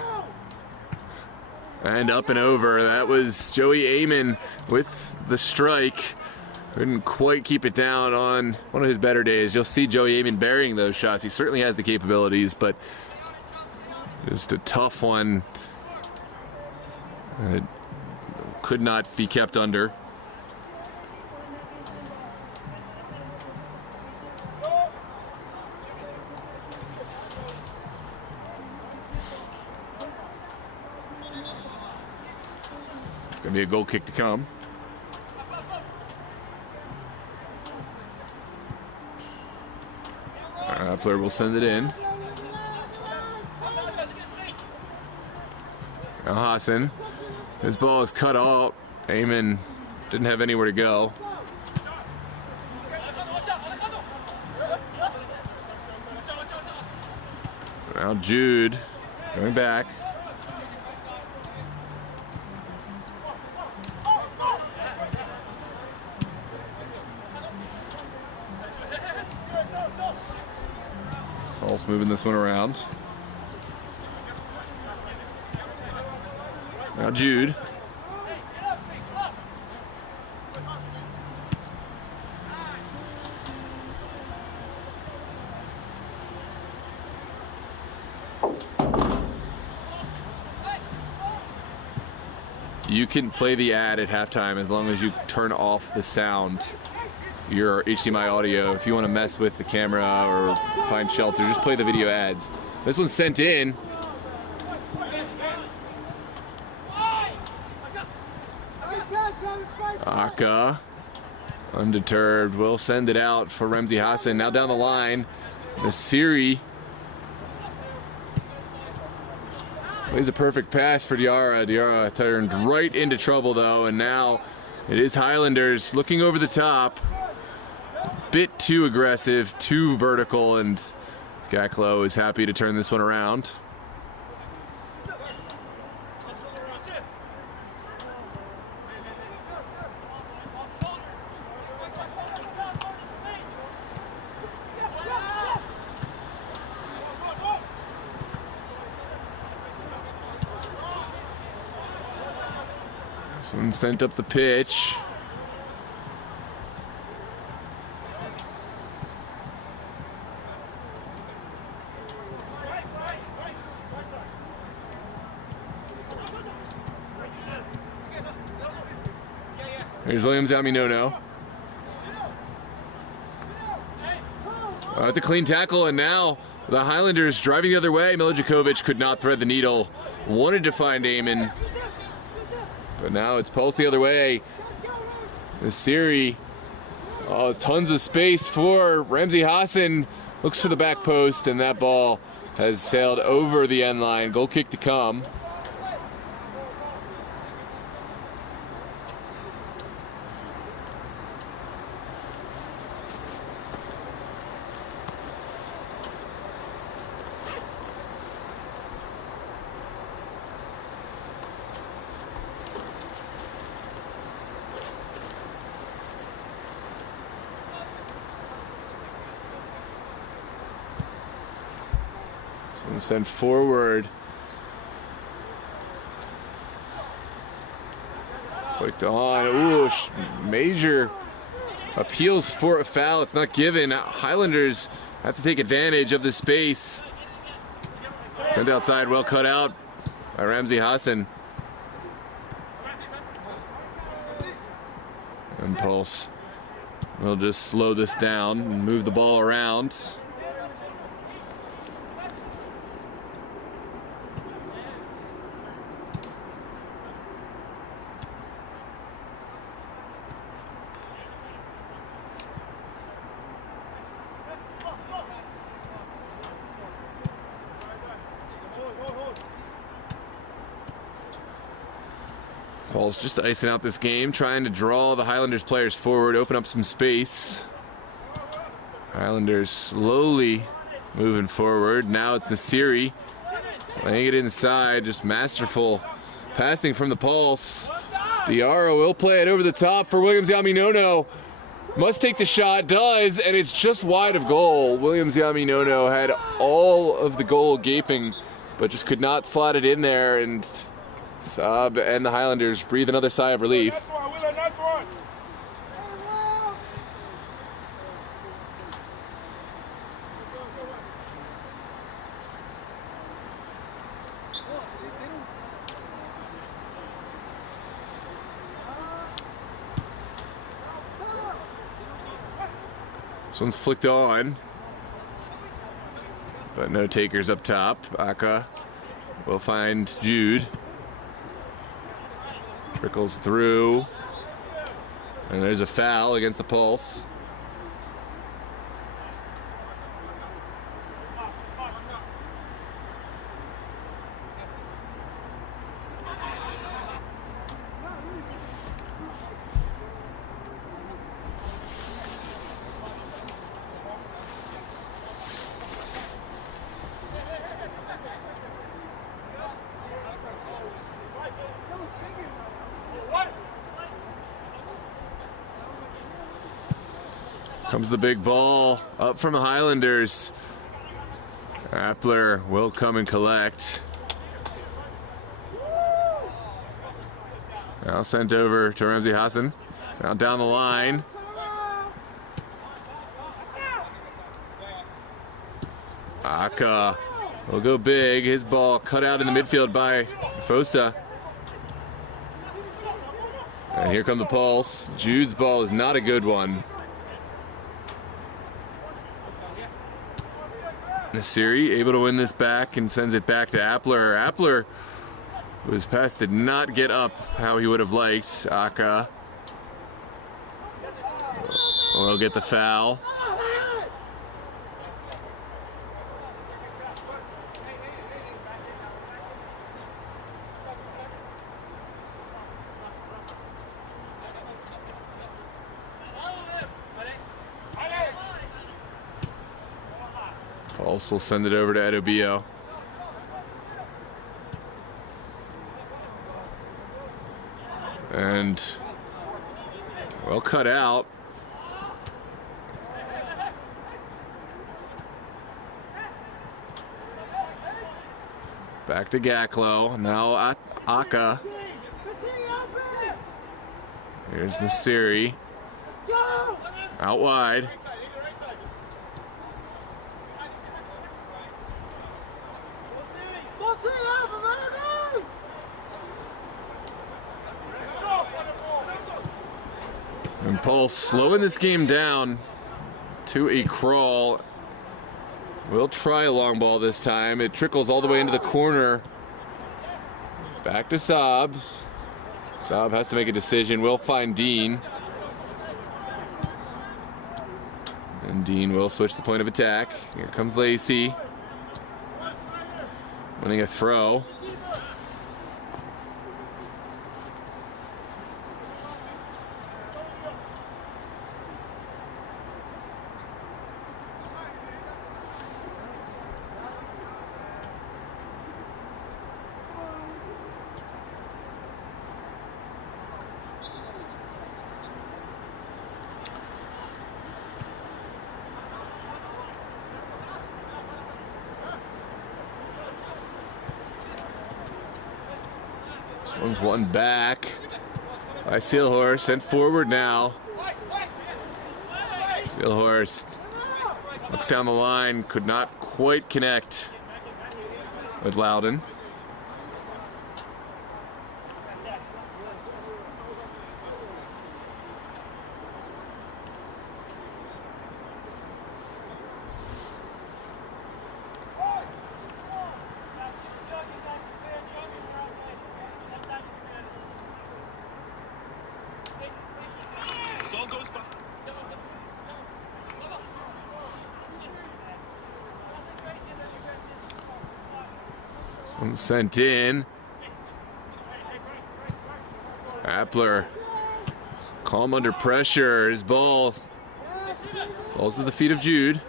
And up and over. That was Joey Amon with the strike. Couldn't quite keep it down on one of his better days. You'll see Joey Amon burying those shots. He certainly has the capabilities, but just a tough one. It could not be kept under. Gonna be a goal kick to come. Player will send it in. Now Hassan, his ball is cut off. Amon didn't have anywhere to go. Now Jude going back. Pulse moving this one around. Now Jude. You can play the ad at halftime as long as you turn off the sound. your HDMI audio. If you want to mess with the camera or find shelter, just play the video ads. This one's sent in. Aka, undeterred, will send it out for Remzi Hassan. Now down the line, Nasiri plays a perfect pass for Diarra. Diarra turned right into trouble though, and now it is Highlanders looking over the top. Bit too aggressive, too vertical, and Gaklo is happy to turn this one around. This one sent up the pitch. Here's Williams Aminono. That's a clean tackle, and now the Highlanders driving the other way. Milijakovic could not thread the needle. Wanted to find Eamon, but now it's pulsed the other way. Nasiri, oh, tons of space for Remzi Hassan. Looks for the back post, and that ball has sailed over the end line. Goal kick to come. Sent forward. Clicked on. Ooh, major appeals for a foul. It's not given. Highlanders have to take advantage of the space. Sent outside, well cut out by Remzi Hassan. Impulse. We'll just slow this down and move the ball around. Paul's just icing out this game, trying to draw the Highlanders players forward, open up some space. Highlanders slowly moving forward. Now it's Nasiri laying it inside, just masterful passing from the pulse. Diarra will play it over the top for Williams Yaminono. Must take the shot, does, and it's just wide of goal. Williams Yaminono had all of the goal gaping, but just could not slot it in there, and Saab and the Highlanders breathe another sigh of relief. This one's flicked on, but no takers up top. Aka will find Jude. Trickles through, and there's a foul against the Pulse. Comes the big ball up from the Highlanders. Appler will come and collect. Now sent over to Remzi Hassan. Now down the line. Aka will go big. His ball cut out in the midfield by Fosa. And here come the Pulse. Jude's ball is not a good one. Nasiri able to win this back and sends it back to Appler. Appler, whose pass did not get up how he would have liked. Aka will get the foul. Pulse will send it over to Edobio. And well cut out. Back to Gaklo. Now Aka. Here's Nasiri. Out wide. And Pulse slowing this game down to a crawl. We'll try a long ball this time. It trickles all the way into the corner. Back to Saab. Saab has to make a decision. We'll find Dean. And Dean will switch the point of attack. Here comes Lacey. Winning a throw. This one's one back by Seelhorst, sent forward now. Seelhorst looks down the line, could not quite connect with Loudon. One sent in. Appler, calm under pressure. His ball falls to the feet of Jude.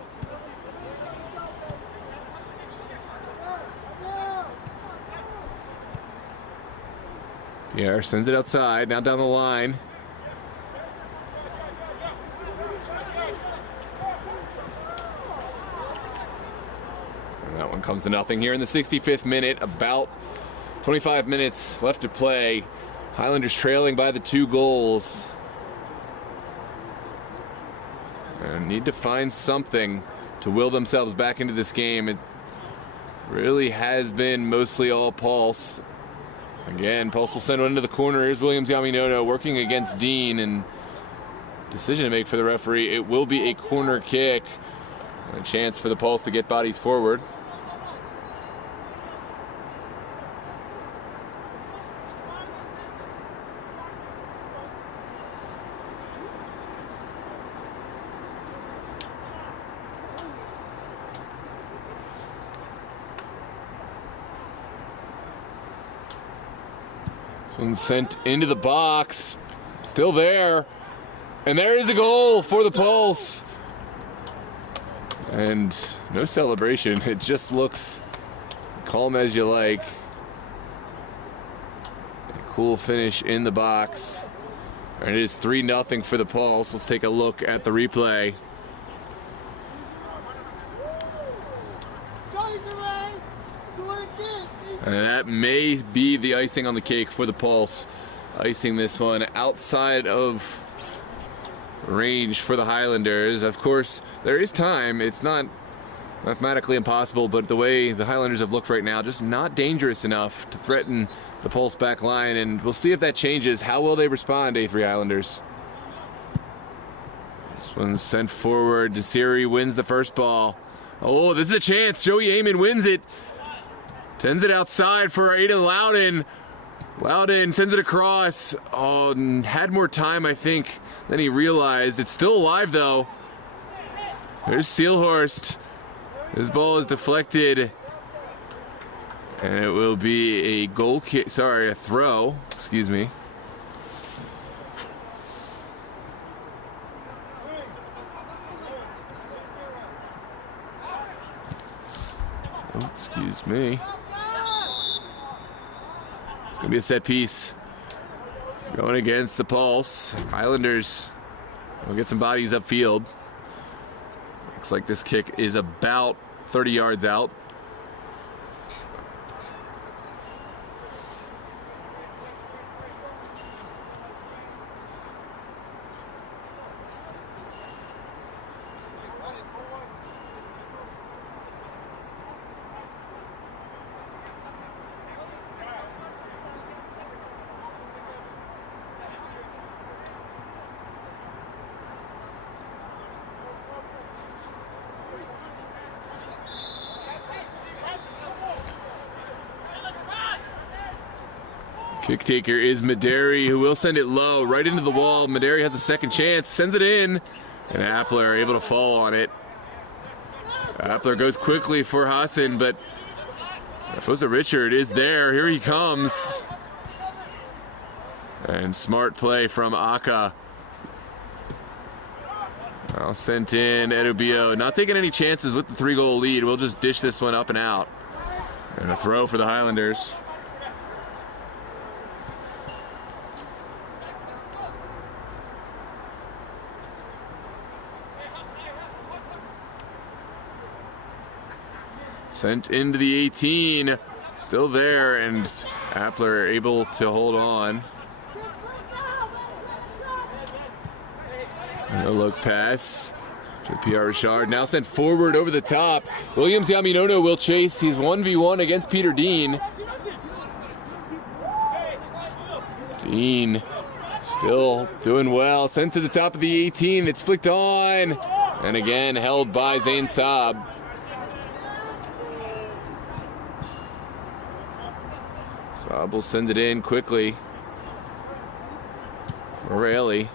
Pierre sends it outside, now down the line. That one comes to nothing here in the 65th minute. About 25 minutes left to play. Highlanders trailing by the 2 goals. And need to find something to will themselves back into this game. It really has been mostly all Pulse. Again, Pulse will send one into the corner. Here's Williams Yaminoto working against Dean, and decision to make for the referee. It will be a corner kick. A chance for the Pulse to get bodies forward. This one sent into the box. Still there. And there is a goal for the Pulse. And no celebration. It just looks calm as you like. A cool finish in the box. And it is 3-0 for the Pulse. Let's take a look at the replay. And that may be the icing on the cake for the Pulse. Icing this one outside of range for the Highlanders. Of course, there is time. It's not mathematically impossible, but the way the Highlanders have looked right now, just not dangerous enough to threaten the Pulse back line. And we'll see if that changes. How will they respond, A3 Highlanders? This one's sent forward. Desiri wins the first ball. Oh, this is a chance. Joey Amon wins it. Sends it outside for Aiden Loudon. Loudon sends it across. Oh, had more time, I think, than he realized. It's still alive, though. There's Seelhorst. His ball is deflected. And it will be a goal kick. Sorry, a throw. Excuse me. Oh, excuse me. It's going to be a set piece. Going against the Pulse. Highlanders will get some bodies upfield. Looks like this kick is about 30 yards out. Kick taker is Maderi, who will send it low, right into the wall. Maderi has a second chance, sends it in, and Appler able to fall on it. Appler goes quickly for Hassan, but Fosa Richard is there. Here he comes. And smart play from Aka. Now sent in Edubio, not taking any chances with the 3-goal lead. We'll just dish this one up and out. And a throw for the Highlanders. Sent into the 18, still there, and Appler able to hold on. No look pass to PR Richard, now sent forward over the top. Williams Yaminono will chase, he's 1v1 against Peter Dean. Dean still doing well, sent to the top of the 18, it's flicked on, and again held by Zain Saab. Saab will send it in quickly for Rayleigh.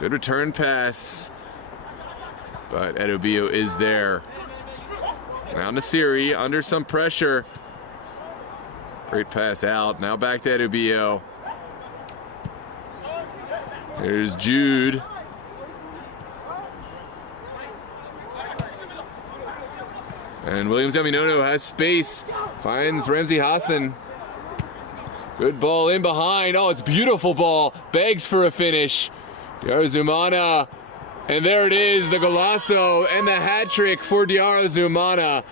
Good return pass, but Edubio is there. Now Nasiri under some pressure. Great pass out. Now back to Edubio. Here's Jude. And Williams Yaminono has space, finds Ramsey Hassan. Good ball in behind. Oh, it's beautiful ball. Begs for a finish. Diarra Zumana. And there it is, the golazo and the hat trick for Diarra Zumana.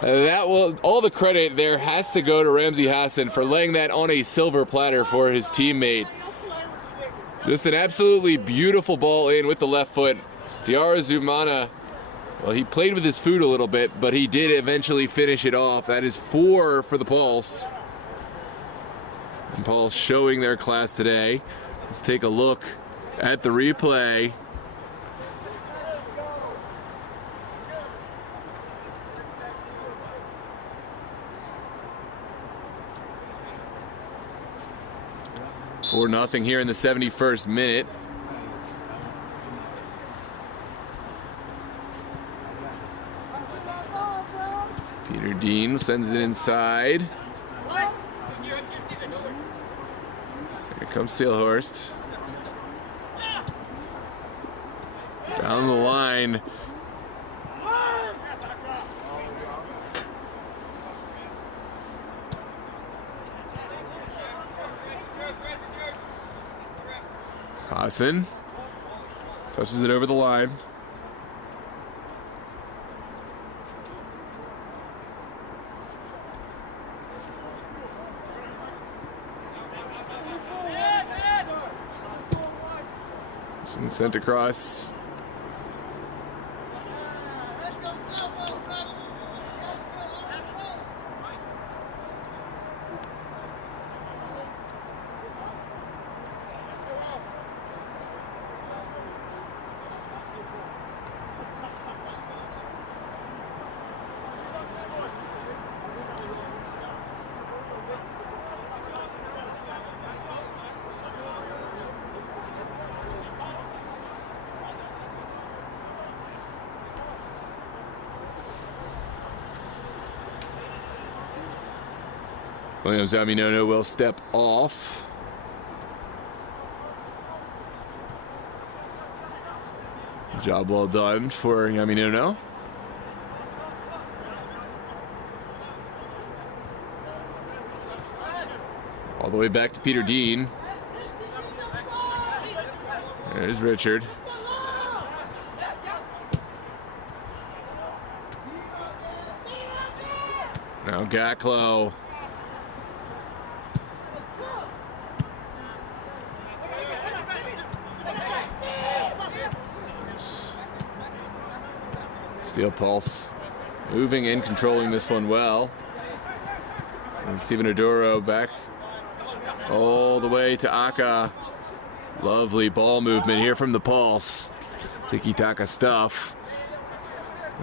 That will, all the credit there has to go to Ramsey Hassan for laying that on a silver platter for his teammate. Just an absolutely beautiful ball in with the left foot. Diarra Zumana, well, he played with his foot a little bit, but he did eventually finish it off. That is 4 for the Pulse. And Pulse showing their class today. Let's take a look at the replay. For nothing here in the 71st minute. Peter Dean sends it inside. Here comes Seelhorst. Down the line. Hassan touches it over the line. This one sent across. Williams Aminono will step off. Job well done for Aminono. All the way back to Peter Dean. There's Richard. Now Gaklo. Steel Pulse moving and controlling this one well. And Steven Oduro back all the way to Aka. Lovely ball movement here from the Pulse. Tiki-taka stuff.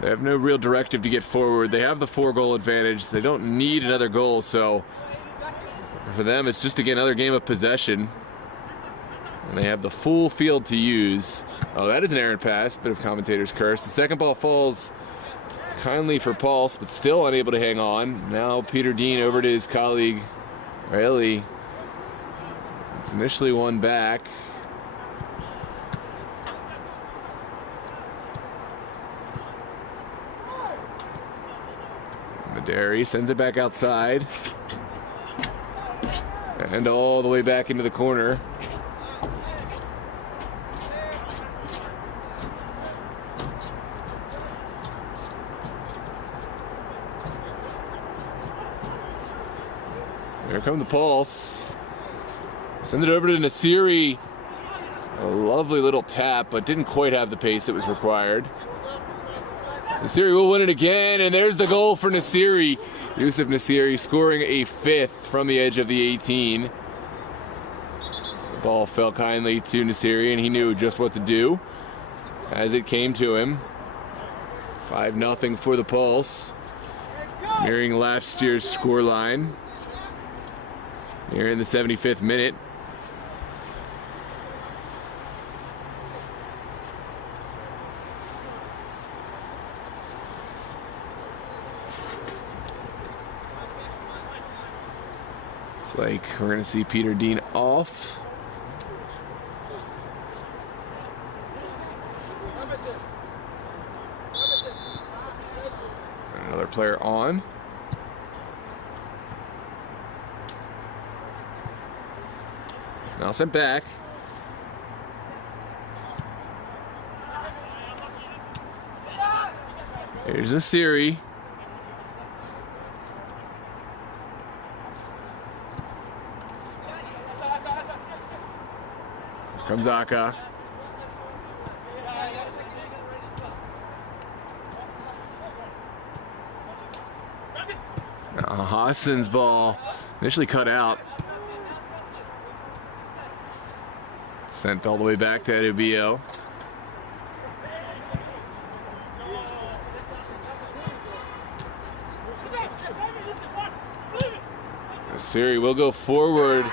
They have no real directive to get forward. They have the 4-goal advantage. They don't need another goal, so for them it's just again another game of possession. And they have the full field to use. Oh, that is an errant pass. Bit of commentator's curse. The second ball falls kindly for Pulse, but still unable to hang on. Now Peter Dean over to his colleague Rayleigh. It's initially one back. Maderi sends it back outside. And all the way back into the corner. Here come the Pulse. Send it over to Nasiri. A lovely little tap, but didn't quite have the pace that was required. Nasiri will win it again, and there's the goal for Nasiri. Yusuf Nasiri scoring a 5th from the edge of the 18. The ball fell kindly to Nasiri, and he knew just what to do as it came to him. 5-0 for the Pulse, mirroring last year's scoreline. Here in the 75th minute. It's like we're going to see Peter Dean off. Another player on. Now sent back. Here's Nasiri. Here comes Aka. Now Hassan's ball initially cut out. Sent all the way back to Edubio. Nasiri will go forward.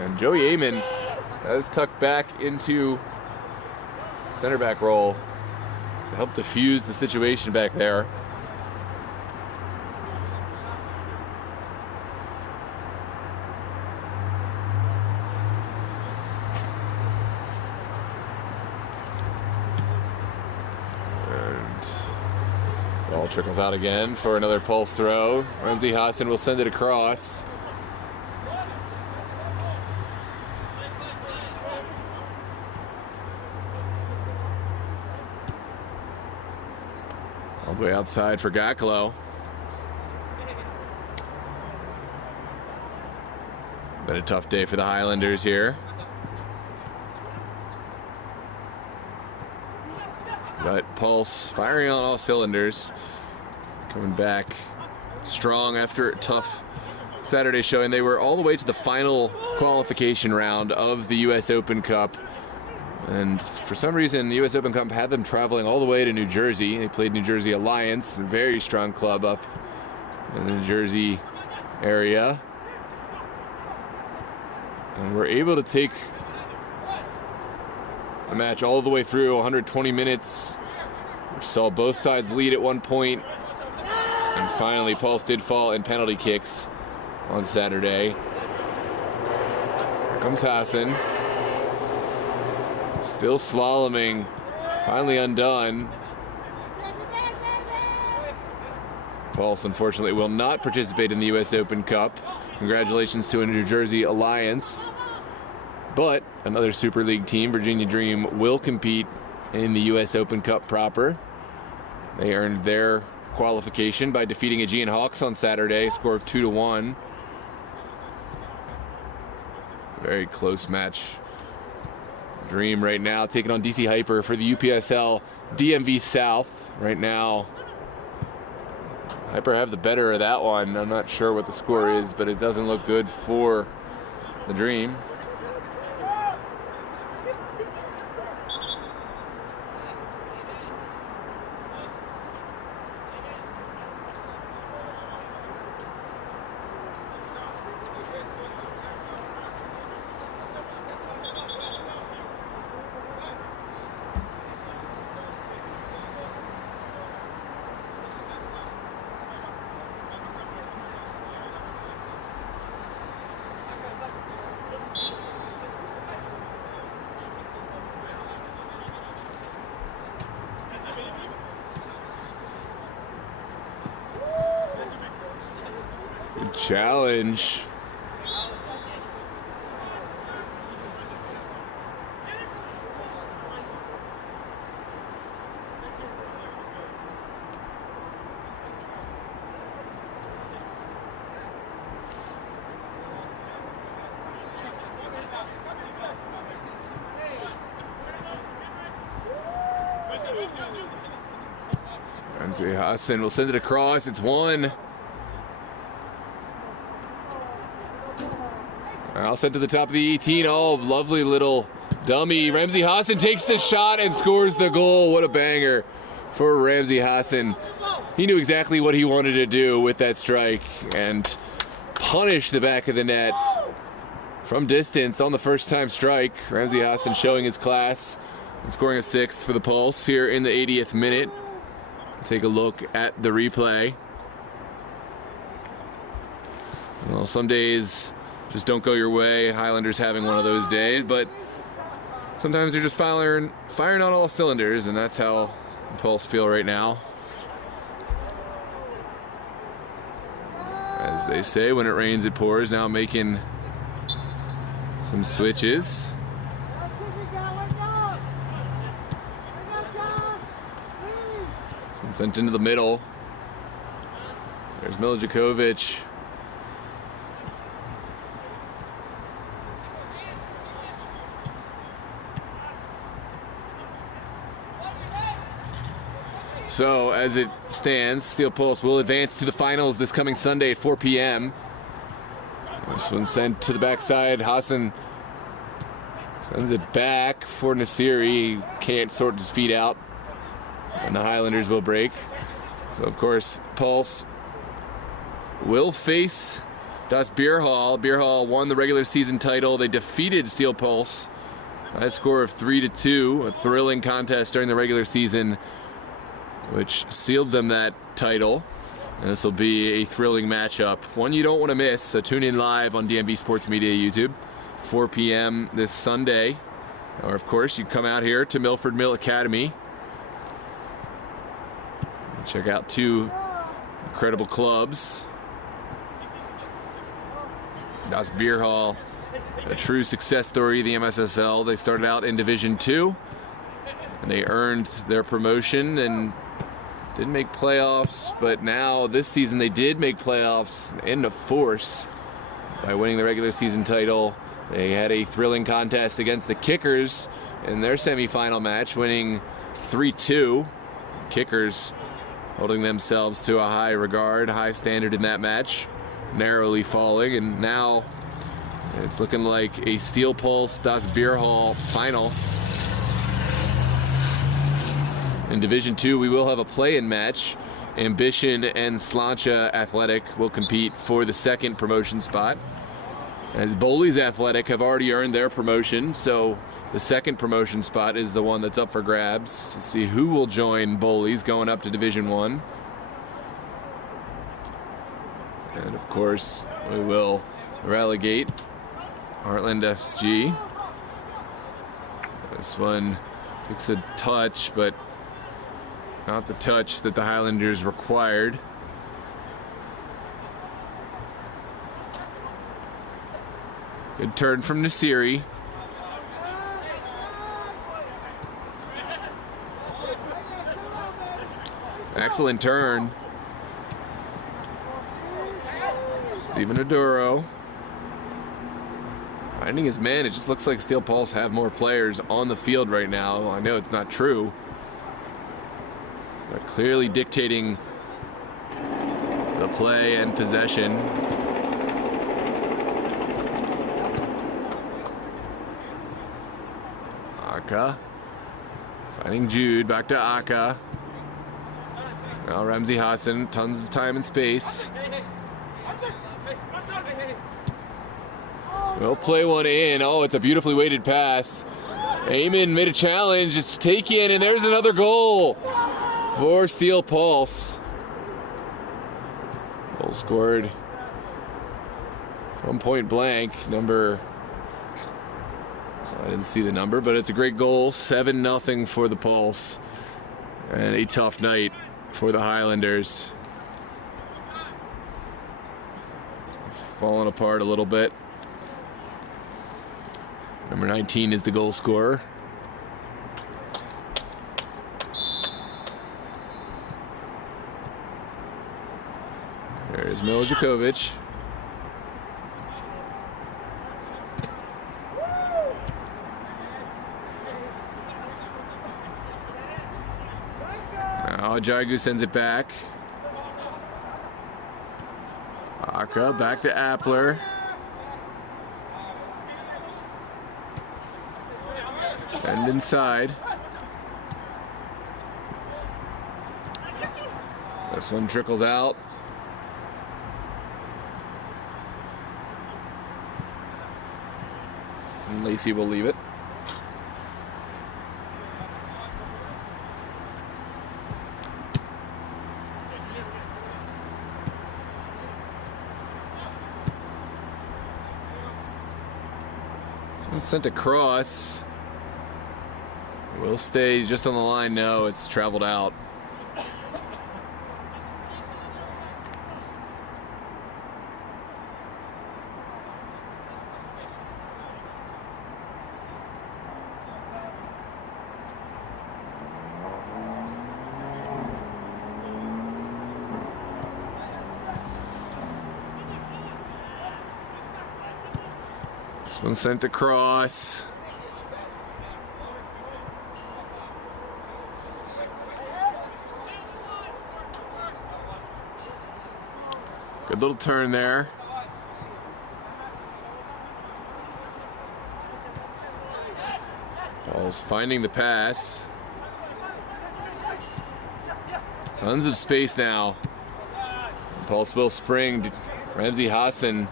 And Joey Amon is tucked back into center back role to help diffuse the situation back there. Ball trickles out again for another Pulse throw. Ramsey Hassan will send it across. All the way outside for Gaklo. Been a tough day for the Highlanders here. But Pulse firing on all cylinders. Coming back strong after a tough Saturday showing. They were all the way to the final qualification round of the US Open Cup. And for some reason, the US Open Cup had them traveling all the way to New Jersey. They played New Jersey Alliance, a very strong club up in the New Jersey area. And were able to take the match all the way through 120 minutes We saw both sides lead at one point, and finally Pulse did fall in penalty kicks on Saturday. Here comes Hassan. Still slaloming, finally undone. Pulse, unfortunately, will not participate in the U.S. Open Cup. Congratulations to a New Jersey Alliance. But another Super League team, Virginia Dream, will compete in the U.S. Open Cup proper. They earned their qualification by defeating Aegean Hawks on Saturday, a score of 2-1. Very close match. Dream right now taking on DC Hyper for the UPSL DMV South. Right now, Hyper have the better of that one. I'm not sure what the score is, but it doesn't look good for the Dream. Good challenge. Hassan will send it across. It's one. I'll send to the top of the 18. Oh, lovely little dummy. Ramsey Hassan takes the shot and scores the goal. What a banger for Ramsey Hassan. He knew exactly what he wanted to do with that strike and punish the back of the net from distance on the first time strike. Ramsey Hassan showing his class and scoring a sixth for the Pulse here in the 80th minute. Take a look at the replay. Well, some days just don't go your way. Highlanders having one of those days, but sometimes you're just firing on all cylinders, and that's how the Pulse feel right now. As they say, when it rains, it pours. Now making some switches. Sent into the middle. There's Miljakovic. So as it stands, Steel Pulse will advance to the finals this coming Sunday at 4 p.m. This one sent to the backside. Hassan sends it back for Nasiri. He can't sort his feet out, and the Highlanders will break. So of course, Pulse will face Das Bierhall. Bierhall won the regular season title. They defeated Steel Pulse by a score of 3-2, a thrilling contest during the regular season, which sealed them that title. And this will be a thrilling matchup, one you don't want to miss. So tune in live on DMV Sports Media YouTube, 4 p.m. this Sunday. Or of course, you come out here to Milford Mill Academy. Check out two incredible clubs. Das Bierhall, a true success story of the MSSL. They started out in Division 2, and they earned their promotion and didn't make playoffs, but now this season they did make playoffs into force by winning the regular season title. They had a thrilling contest against the Kickers in their semifinal match, winning 3-2. Kickers holding themselves to a high regard, high standard in that match, narrowly falling, and now it's looking like a Steel Pulse Das Bierhall final. In Division 2, we will have a play-in match. Ambition and Slancha Athletic will compete for the second promotion spot. As Boley's Athletic have already earned their promotion, so the second promotion spot is the one that's up for grabs. To see who will join Boley's going up to Division I. And of course, we will relegate Heartland FG. This one, it's a touch, but not the touch that the Highlanders required. Good turn from Nasiri. Excellent turn. Stephen Aduro finding his man. It just looks like Steel Pulse have more players on the field right now. I know it's not true, but clearly dictating the play and possession. Aka finding Jude, back to Aka. Now Ramsey Hassan, tons of time and space. We'll play one in. Oh, it's a beautifully weighted pass. Eamon made a challenge. It's taken, and there's another goal for Steel Pulse. Goal scored from point blank. Number, I didn't see the number, but it's a great goal. 7-0 for the Pulse. And a tough night for the Highlanders. Falling apart a little bit. Number 19 is the goal scorer. There's Miljakovic. Now Jagu sends it back. Aka back to Appler. And inside. This one trickles out. And Lacey will leave it. This one's sent across. Will stay just on the line. No, it's traveled out. This one sent across. Good little turn there. Ball's finding the pass. Tons of space now. Pulse will spring. Ramsey Hassan.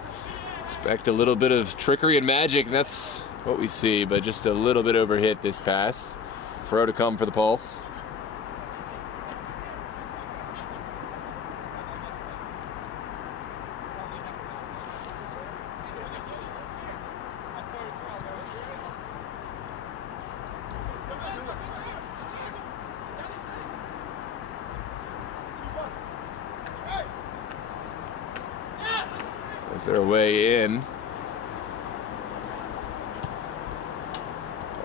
Expect a little bit of trickery and magic, and that's what we see, but just a little bit overhit this pass. Throw to come for the Pulse. As their way in.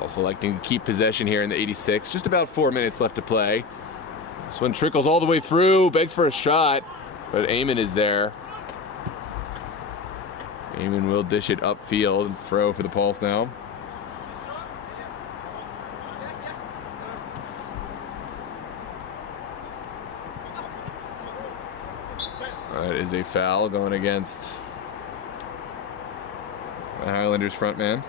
Also electing to keep possession here in the 86. Just about 4 minutes left to play. This one trickles all the way through, begs for a shot, but Eamon is there. Eamon will dish it upfield and throw for the Pulse now. That is a foul going against the Highlanders front man.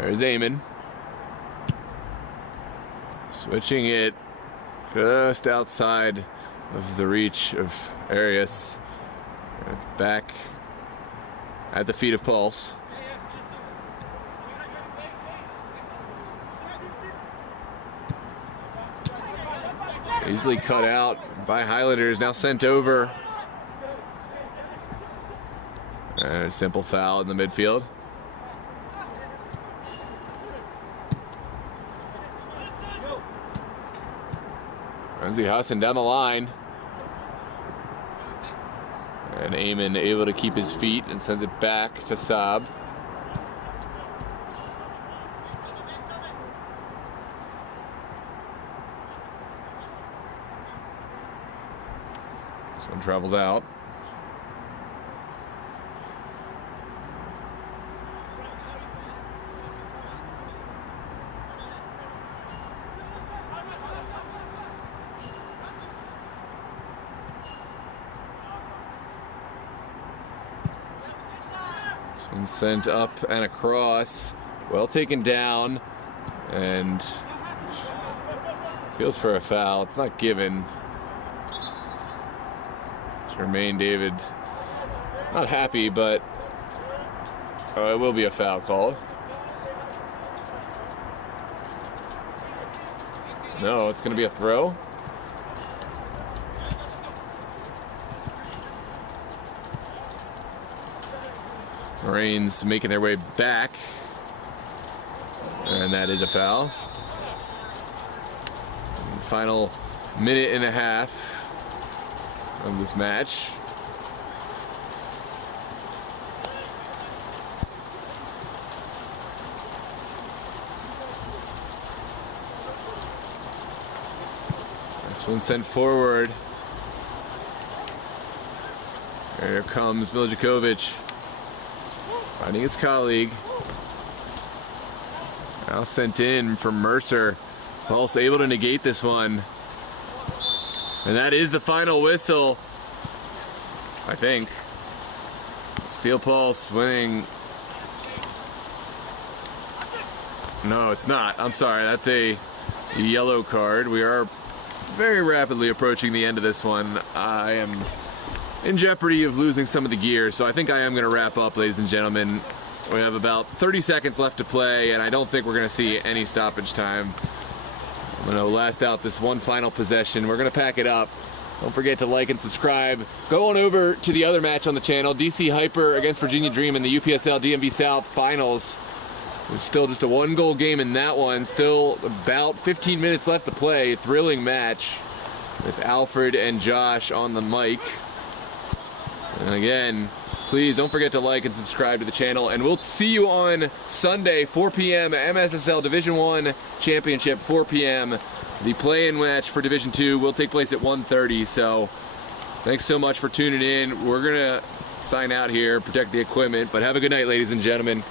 There's Eamon. Switching it just outside of the reach of Arias. It's back at the feet of Pulse. Easily cut out by Highlanders, now sent over. A simple foul in the midfield. Ramsey Hassan down the line. And Eamon able to keep his feet and sends it back to Saab. This one travels out. And sent up and across, well taken down, and feels for a foul. It's not given. Jermaine David not happy, but it will be a foul called. No, it's going to be a throw. Marines making their way back, and that is a foul. Final minute and a half of this match. This one sent forward. There comes Miljakovic. Finding his colleague. Now sent in from Mercer. Pulse able to negate this one. And that is the final whistle, I think. Steel Pulse winning. No, it's not. I'm sorry. That's a yellow card. We are very rapidly approaching the end of this one. I am in jeopardy of losing some of the gear, so I think I am going to wrap up, ladies and gentlemen. We have about 30 seconds left to play, and I don't think we're going to see any stoppage time. I'm going to last out this one final possession. We're going to pack it up. Don't forget to like and subscribe. Go on over to the other match on the channel, DC Hyper against Virginia Dream in the UPSL DMV South Finals. There's still just a 1-goal game in that one. Still about 15 minutes left to play. Thrilling match with Alfred and Josh on the mic. And again, please don't forget to like and subscribe to the channel. And we'll see you on Sunday, 4 p.m. MSSL Division I Championship, 4 p.m. The play-in match for Division II will take place at 1:30. So thanks so much for tuning in. We're going to sign out here, protect the equipment. But have a good night, ladies and gentlemen.